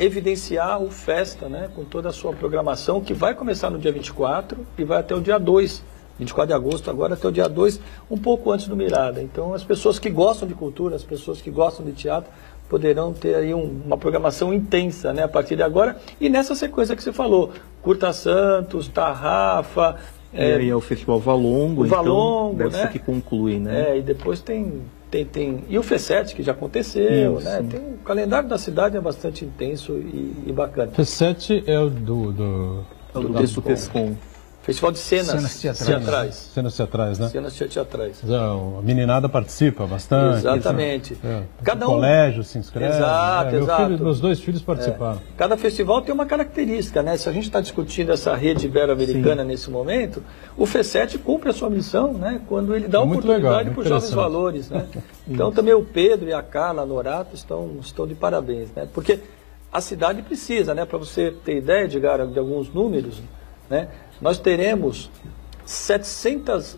evidenciar o Festa, né? Com toda a sua programação, que vai começar no dia 24 e vai até o dia 2, 24 de agosto, agora até o dia 2, um pouco antes do Mirada. Então, as pessoas que gostam de cultura, as pessoas que gostam de teatro, poderão ter aí uma programação intensa, né, a partir de agora. E nessa sequência que você falou, Curta Santos, Tarrafa... E aí é o Festival Valongo, Valongo, então deve né? ser que conclui, né? E depois tem... E o FESET, que já aconteceu, né? O calendário da cidade é bastante intenso e bacana. FESET é o do texto Pescom. Festival de cenas teatrais. Cenas teatrais, né? Cenas teatrais. A meninada participa bastante. Exatamente. Cada colégio se inscreve. Exato. Meus 2 filhos participaram. Cada festival tem uma característica, né? Se a gente está discutindo essa rede ibero-americana nesse momento, o FESET cumpre a sua missão, né? Quando ele dá oportunidade para os jovens valores, né? Então também o Pedro e a Carla Norato estão de parabéns, né? Porque a cidade precisa, né? Para você ter ideia, Edgar, de alguns números, né? Nós teremos 700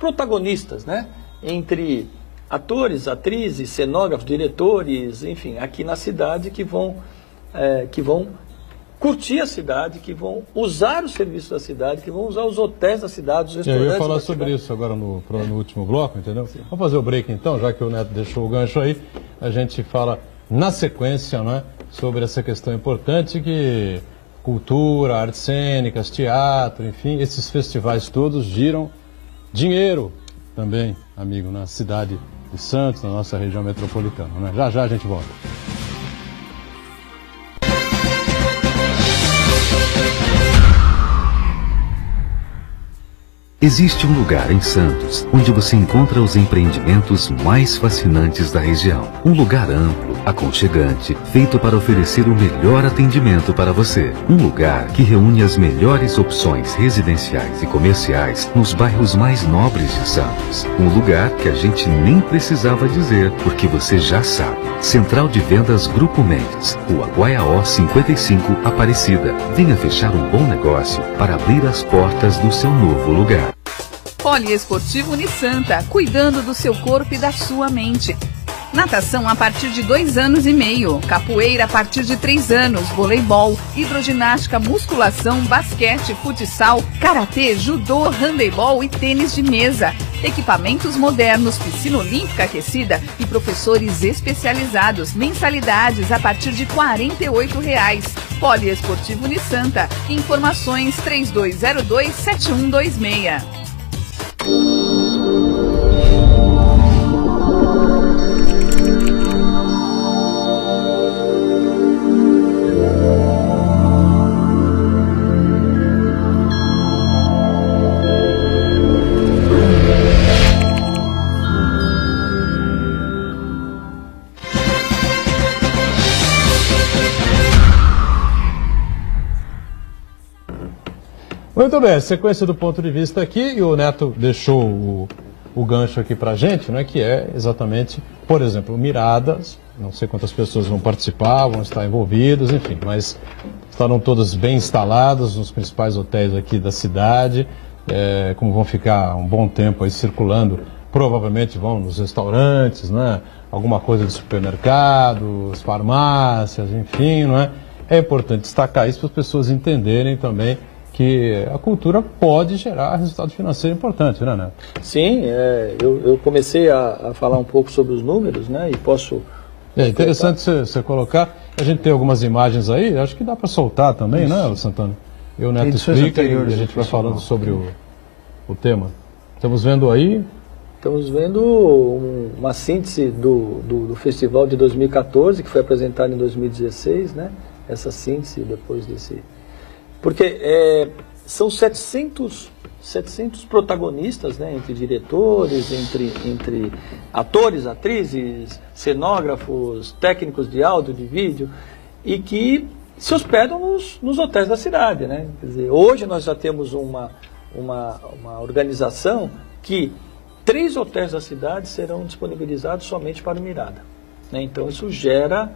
protagonistas, né? Entre atores, atrizes, cenógrafos, diretores, enfim, aqui na cidade que vão curtir a cidade, que vão usar os serviços da cidade, que vão usar os hotéis da cidade, os restaurantes. Eu ia falar sobre isso agora no último bloco, entendeu? Sim. Vamos fazer o break então, já que o Neto deixou o gancho aí, a gente fala na sequência, né, sobre essa questão importante que cultura, artes cênicas, teatro, enfim, esses festivais todos giram dinheiro também, amigo, na cidade de Santos, na nossa região metropolitana, né? Já a gente volta. Existe um lugar em Santos onde você encontra os empreendimentos mais fascinantes da região. Um lugar amplo, aconchegante, feito para oferecer o melhor atendimento para você. Um lugar que reúne as melhores opções residenciais e comerciais nos bairros mais nobres de Santos. Um lugar que a gente nem precisava dizer, porque você já sabe. Central de Vendas Grupo Mendes, Rua Guaiaó 55, Aparecida. Venha fechar um bom negócio para abrir as portas do seu novo lugar. Poliesportivo Unisanta, cuidando do seu corpo e da sua mente. Natação a partir de 2 anos e meio, capoeira a partir de 3 anos, voleibol, hidroginástica, musculação, basquete, futsal, karatê, judô, handebol e tênis de mesa. Equipamentos modernos, piscina olímpica aquecida e professores especializados. Mensalidades a partir de R$ 48,00. Poliesportivo Unisanta. Informações 3202-7126. Muito bem, sequência do ponto de vista aqui, e o Neto deixou o gancho aqui pra gente, né, que é exatamente, por exemplo, Miradas, não sei quantas pessoas vão participar, vão estar envolvidas, enfim, mas estarão todos bem instalados nos principais hotéis aqui da cidade, como vão ficar um bom tempo aí circulando, provavelmente vão nos restaurantes, né, alguma coisa de supermercados, farmácias, enfim, não é? É importante destacar isso para as pessoas entenderem também que a cultura pode gerar resultado financeiro importante, né, Neto? Sim, eu comecei a falar um pouco sobre os números, né, e posso... É interessante você colocar, a gente tem algumas imagens aí, acho que dá para soltar também, isso, né, Santana? E o Neto explica e a gente vai falando sobre o tema. Estamos vendo aí... Estamos vendo uma síntese do festival de 2014, que foi apresentado em 2016, né, essa síntese depois desse... Porque são 700 protagonistas, né, entre diretores, entre atores, atrizes, cenógrafos, técnicos de áudio, de vídeo, e que se hospedam nos hotéis da cidade, né? Quer dizer, hoje nós já temos uma organização que 3 hotéis da cidade serão disponibilizados somente para o Mirada, né? Então isso gera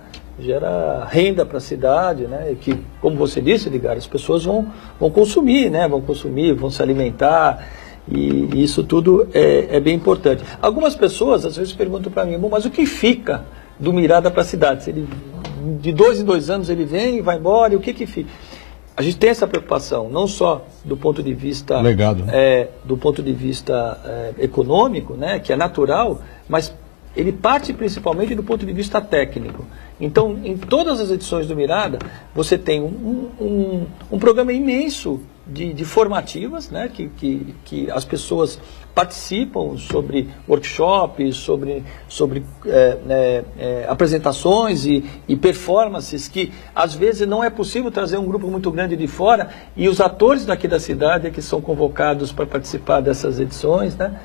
renda para a cidade, né? Que, como você disse, Edgar, as pessoas vão consumir, né? Vão se alimentar, e isso tudo é bem importante. Algumas pessoas às vezes perguntam para mim, mas o que fica do Mirada para a cidade? Se ele, de 2 em 2 anos ele vem e vai embora, e o que fica? A gente tem essa preocupação, não só do ponto de vista legado, do ponto de vista econômico, né? Que é natural, mas ele parte principalmente do ponto de vista técnico. Então, em todas as edições do Mirada, você tem um programa imenso de formativas, né, que as pessoas participam sobre workshops, sobre apresentações e performances que, às vezes, não é possível trazer um grupo muito grande de fora, e os atores daqui da cidade é que são convocados para participar dessas edições, né?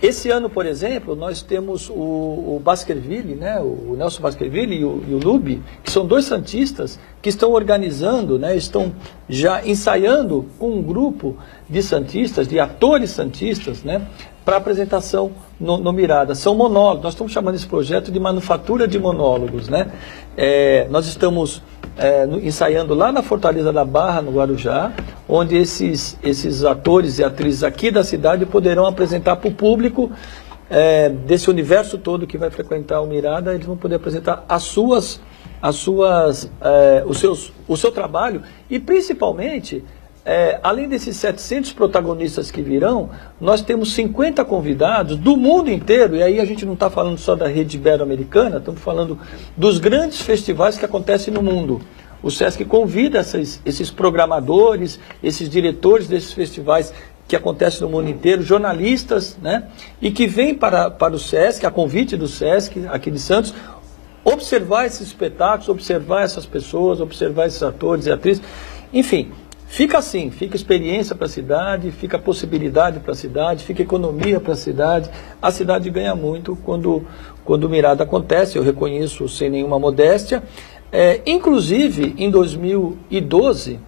Esse ano, por exemplo, nós temos o Baskerville, né, o Nelson Baskerville e o Lubi, que são 2 santistas que estão organizando, né, estão já ensaiando com um grupo de santistas, de atores santistas, né, para apresentação no Mirada. São monólogos, nós estamos chamando esse projeto de manufatura de monólogos, né? Nós estamos ensaiando lá na Fortaleza da Barra, no Guarujá, onde esses atores e atrizes aqui da cidade poderão apresentar para o público desse universo todo que vai frequentar o Mirada. Eles vão poder apresentar o seu trabalho, e principalmente, além desses 700 protagonistas que virão, nós temos 50 convidados do mundo inteiro, e aí a gente não está falando só da rede ibero-americana, estamos falando dos grandes festivais que acontecem no mundo. O SESC convida esses programadores, esses diretores desses festivais que acontecem no mundo inteiro, jornalistas, né, e que vêm para o SESC, a convite do SESC aqui de Santos, observar esses espetáculos, observar essas pessoas, observar esses atores e atrizes, enfim. Fica assim, fica experiência para a cidade, fica possibilidade para a cidade, fica economia para a cidade ganha muito quando o Mirada acontece, eu reconheço sem nenhuma modéstia. Inclusive, em 2014,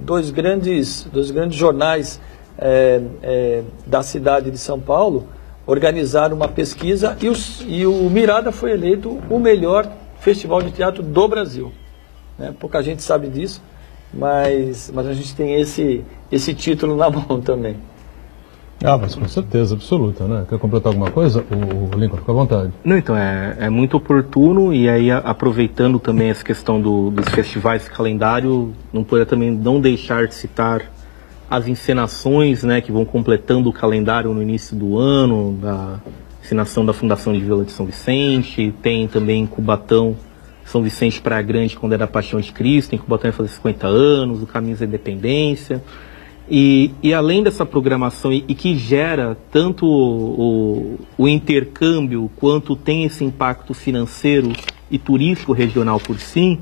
2 grandes jornais da cidade de São Paulo organizaram uma pesquisa e o Mirada foi eleito o melhor festival de teatro do Brasil. Pouca gente sabe disso, mas a gente tem esse título na mão também. Mas com certeza, absoluta, né? Quer completar alguma coisa? O Lincoln, fica à vontade. Não, então, é muito oportuno, e aí aproveitando também essa questão dos festivais, calendário, não poderia também não deixar de citar as encenações, né, que vão completando o calendário no início do ano, da encenação da Fundação de Vila de São Vicente, tem também Cubatão, São Vicente Praia Grande, quando era a Paixão de Cristo, em Cubatão vai fazer 50 anos, o Caminhos da Independência. E além dessa programação, e que gera tanto o intercâmbio, quanto tem esse impacto financeiro e turístico regional por si,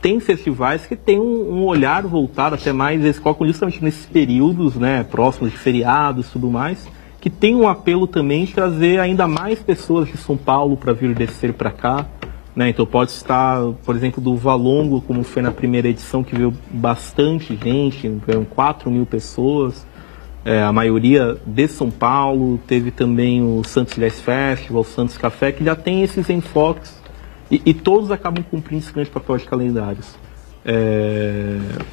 tem festivais que têm um olhar voltado até mais, eles colocam justamente nesses períodos, né, próximos de feriados e tudo mais, que tem um apelo também de trazer ainda mais pessoas de São Paulo para vir descer para cá, né? Então pode estar, por exemplo, do Valongo, como foi na primeira edição, que veio bastante gente, veio 4.000 pessoas, a maioria de São Paulo. Teve também o Santos Jazz Festival, o Santos Café, que já tem esses enfoques, e todos acabam cumprindo esse grande papel de calendários.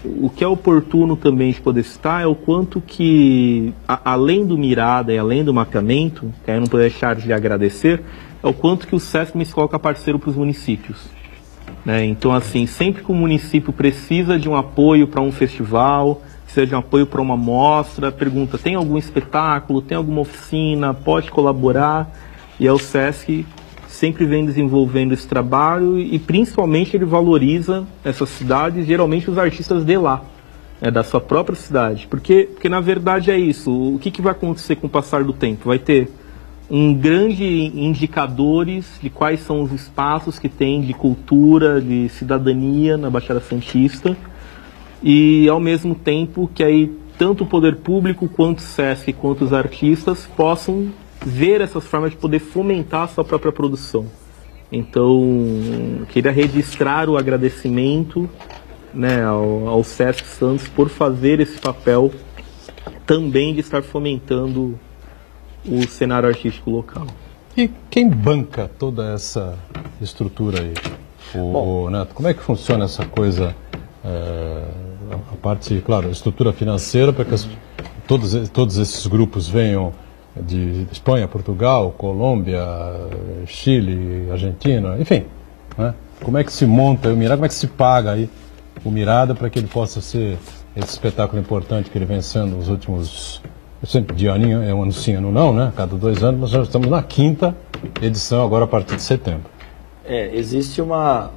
O que é oportuno também de poder citar é o quanto que, além do Mirada e além do mapeamento, que aí eu não posso deixar de agradecer, é o quanto que o SESC me coloca parceiro para os municípios, né? Então, assim, sempre que o município precisa de um apoio para um festival, precisa de um apoio para uma mostra, pergunta, tem algum espetáculo, tem alguma oficina, pode colaborar? E o SESC sempre vem desenvolvendo esse trabalho, e principalmente ele valoriza essas cidades, geralmente os artistas de lá, da sua própria cidade. Porque na verdade é isso. O que vai acontecer com o passar do tempo? Vai ter um grande indicadores de quais são os espaços que tem de cultura, de cidadania na Baixada Santista, e ao mesmo tempo que aí tanto o poder público quanto o SESC quanto os artistas possam ver essas formas de poder fomentar a sua própria produção. Então, queria registrar o agradecimento, né, ao SESC Santos por fazer esse papel também de estar fomentando o cenário artístico local. E quem banca toda essa estrutura aí? O Neto, como é que funciona essa coisa, a parte, claro, a estrutura financeira, para que todos esses grupos venham de Espanha, Portugal, Colômbia, Chile, Argentina, enfim, né? Como é que se monta o Mirada, como é que se paga aí o Mirada para que ele possa ser esse espetáculo importante que ele vem sendo os últimos, sempre de aninho, é um ano sim, ano não, né? Cada 2 anos, nós já estamos na 5ª edição agora a partir de setembro. Existe uma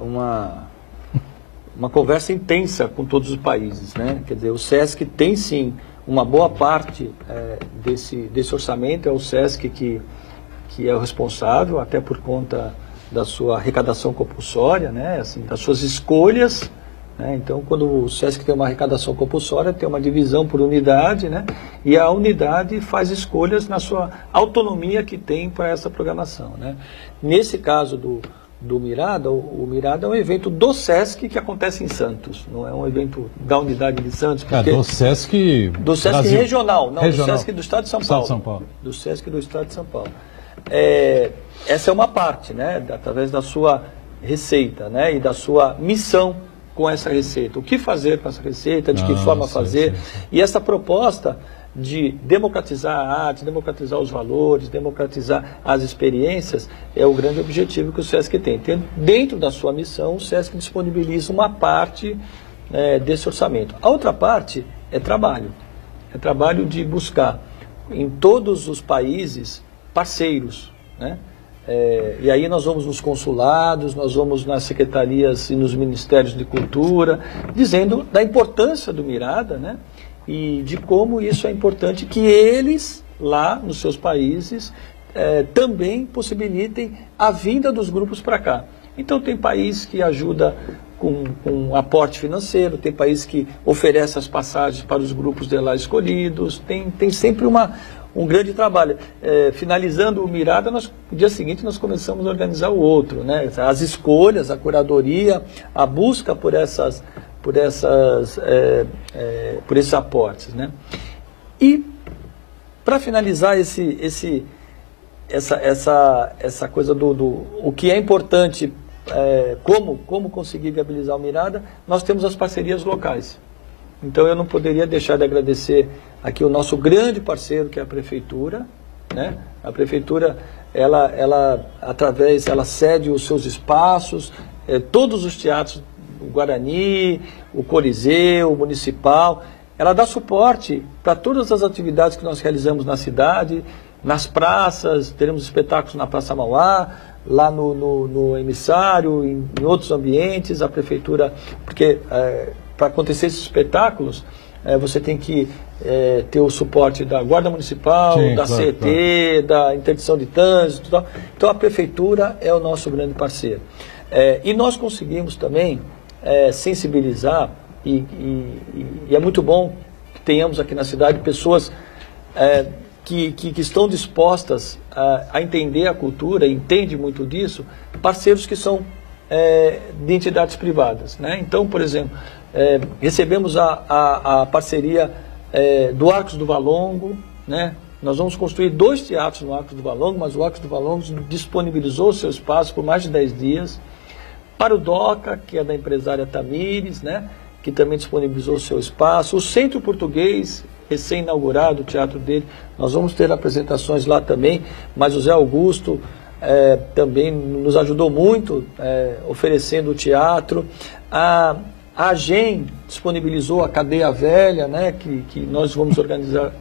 conversa intensa com todos os países, né? Quer dizer, o SESC tem sim uma boa parte desse orçamento, é o SESC que é o responsável, até por conta da sua arrecadação compulsória, né? Assim, das suas escolhas, né? Então, quando o SESC tem uma arrecadação compulsória, tem uma divisão por unidade, né? E a unidade faz escolhas na sua autonomia que tem para essa programação, né? Nesse caso do Mirada, o Mirada é um evento do SESC que acontece em Santos, não é um evento da unidade de Santos. Porque do SESC regional, não, regional. do SESC do Estado de São Paulo. Do SESC do Estado de São Paulo. Essa é uma parte, né, através da sua receita, né, e da sua missão com essa receita. O que fazer com essa receita, de que forma fazer. Sim. E essa proposta de democratizar a arte, democratizar os valores, democratizar as experiências, é o grande objetivo que o SESC tem. Dentro da sua missão, o SESC disponibiliza uma parte desse orçamento. A outra parte é trabalho. É trabalho de buscar em todos os países parceiros, né? E aí nós vamos nos consulados, nós vamos nas secretarias e nos ministérios de cultura, dizendo da importância do Mirada, né? E de como isso é importante que eles, lá nos seus países, também possibilitem a vinda dos grupos para cá. Então tem país que ajuda com aporte financeiro, tem país que oferece as passagens para os grupos de lá escolhidos, tem sempre um grande trabalho. Finalizando o Mirada, no dia seguinte nós começamos a organizar o outro, né? As escolhas, a curadoria, a busca por esses aportes, né? E para finalizar essa coisa do o que é importante, como conseguir viabilizar o Mirada, nós temos as parcerias locais. Então eu não poderia deixar de agradecer aqui o nosso grande parceiro, que é a Prefeitura, né? A Prefeitura, ela cede os seus espaços, todos os teatros, o Guarani, o Coliseu, o Municipal, ela dá suporte para todas as atividades que nós realizamos na cidade, nas praças, teremos espetáculos na Praça Mauá, lá no Emissário, em outros ambientes, a Prefeitura, porque para acontecer esses espetáculos, você tem que ter o suporte da Guarda Municipal, sim, da CET, claro. Da interdição de trânsito, tal. Então a Prefeitura é o nosso grande parceiro. E nós conseguimos também sensibilizar, e é muito bom que tenhamos aqui na cidade pessoas que estão dispostas a entender a cultura, entendem muito disso, parceiros que são de entidades privadas, né? Então, por exemplo, recebemos a parceria do Arcos do Valongo, né? Nós vamos construir 2 teatros no Arcos do Valongo, mas o Arcos do Valongo disponibilizou o seu espaço por mais de 10 dias. Para o DOCA, que é da empresária Tamires, né? Que também disponibilizou o seu espaço. O Centro Português, recém-inaugurado, o teatro dele, nós vamos ter apresentações lá também, mas o Zé Augusto também nos ajudou muito, oferecendo o teatro. A AGEM disponibilizou a Cadeia Velha, né, que nós vamos organizar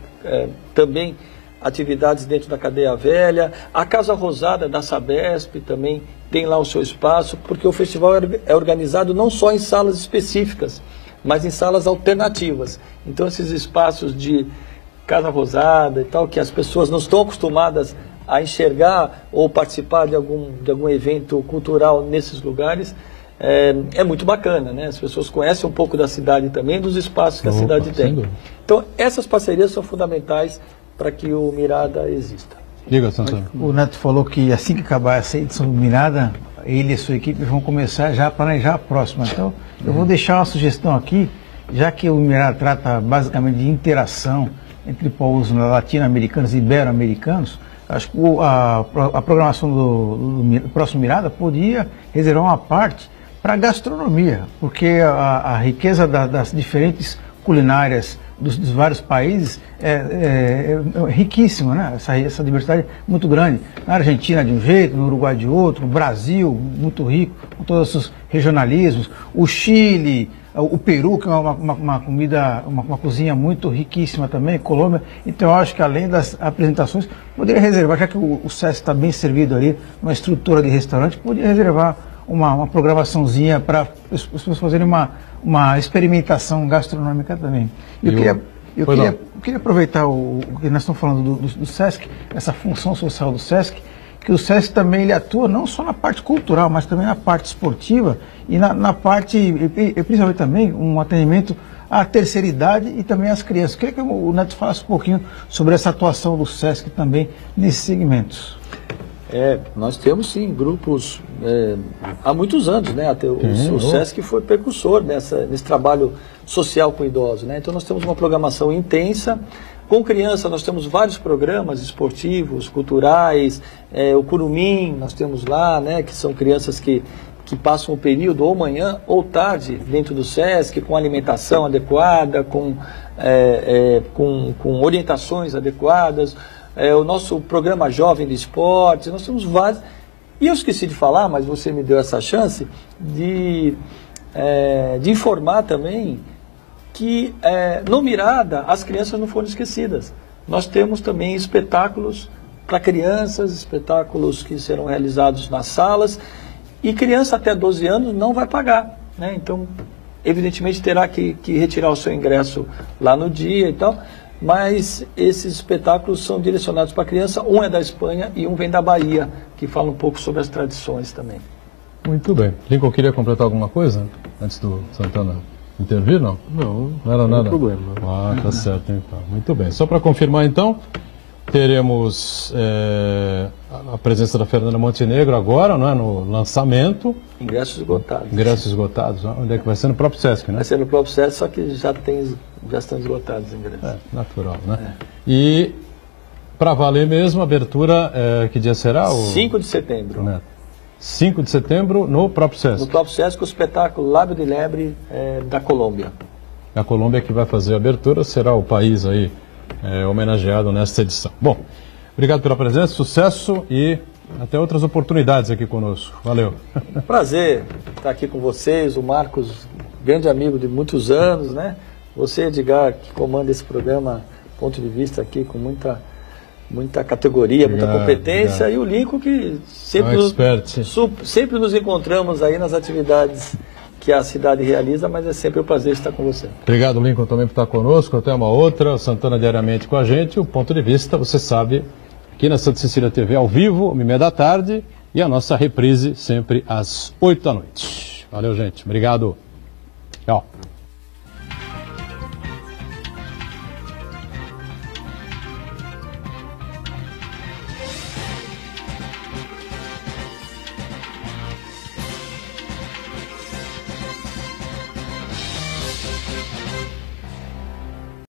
também atividades dentro da Cadeia Velha. A Casa Rosada da Sabesp também tem lá o seu espaço, porque o festival é organizado não só em salas específicas, mas em salas alternativas. Então esses espaços de Casa Rosada e tal, que as pessoas não estão acostumadas a enxergar ou participar de algum evento cultural nesses lugares, é muito bacana, né? As pessoas conhecem um pouco da cidade também, dos espaços que a cidade tem. Então essas parcerias são fundamentais para que o Mirada exista. Diga, Santana. O Neto falou que assim que acabar essa edição do Mirada, ele e a sua equipe vão começar já a planejar a próxima. Então, eu vou deixar uma sugestão aqui, já que o Mirada trata basicamente de interação entre povos latino-americanos e ibero-americanos. Acho que a programação do próximo Mirada podia reservar uma parte para a gastronomia, porque a riqueza das diferentes culinárias dos vários países é riquíssima, né? Essa diversidade é muito grande. Na Argentina de um jeito, no Uruguai de outro, no Brasil muito rico, com todos os regionalismos, o Chile, o Peru, que é uma comida, uma cozinha muito riquíssima também, Colômbia. Então eu acho que além das apresentações, poderia reservar, já que o SESC está bem servido ali, uma estrutura de restaurante, poderia reservar uma programaçãozinha para as pessoas fazerem uma experimentação gastronômica também. Eu queria aproveitar o que nós estamos falando do SESC, essa função social do SESC, que o SESC também ele atua não só na parte cultural, mas também na parte esportiva e na parte, e principalmente também, um atendimento à terceira idade e também às crianças. Eu queria que o Neto falasse um pouquinho sobre essa atuação do SESC também nesses segmentos. Nós temos sim grupos há muitos anos, né? Até o SESC foi precursor nesse trabalho social com idosos, né? Então nós temos uma programação intensa. Com criança nós temos vários programas esportivos, culturais, o Curumim nós temos lá, né? Que são crianças que passam o período ou manhã ou tarde dentro do SESC, com alimentação adequada, com orientações adequadas. O nosso programa Jovem de Esportes, nós temos vários. E eu esqueci de falar, mas você me deu essa chance de informar também que no Mirada as crianças não foram esquecidas. Nós temos também espetáculos para crianças, espetáculos que serão realizados nas salas, e criança até 12 anos não vai pagar, né? Então, evidentemente terá que retirar o seu ingresso lá no dia e tal. Mas esses espetáculos são direcionados para a criança, um é da Espanha e um vem da Bahia, que fala um pouco sobre as tradições também. Muito bem. Lincoln, queria completar alguma coisa antes do Santana intervir, não? Não, não era nada. Não tem problema. Ah, tá certo, então. Muito bem. Só para confirmar, então, teremos a presença da Fernanda Montenegro agora, não é? No lançamento. Ingressos esgotados. Ingressos esgotados. Onde é que vai ser? No próprio SESC, né? Vai ser no próprio SESC, só que já estão esgotados os ingressos. Natural, né? E para valer mesmo, a abertura, que dia será? 5 de setembro. Né? 5 de setembro no próprio SESC. No próprio SESC, o espetáculo Lábio de Lebre da Colômbia. A Colômbia que vai fazer a abertura, será o país aí homenageado nesta edição. Bom, obrigado pela presença, sucesso e até outras oportunidades aqui conosco. Valeu. Prazer estar aqui com vocês, o Marcos, grande amigo de muitos anos, né? Você, Edgar, que comanda esse programa, ponto de vista aqui com muita categoria, obrigado, muita competência, obrigado. E o Lincoln que sempre nos encontramos aí nas atividades que a cidade realiza, mas é sempre um prazer estar com você. Obrigado, Lincoln, também por estar conosco. Até uma outra. Santana diariamente com a gente. O ponto de vista, você sabe, aqui na Santa Cecília TV, ao vivo, 1h30 da tarde, e a nossa reprise sempre às 8 da noite. Valeu, gente. Obrigado. Tchau.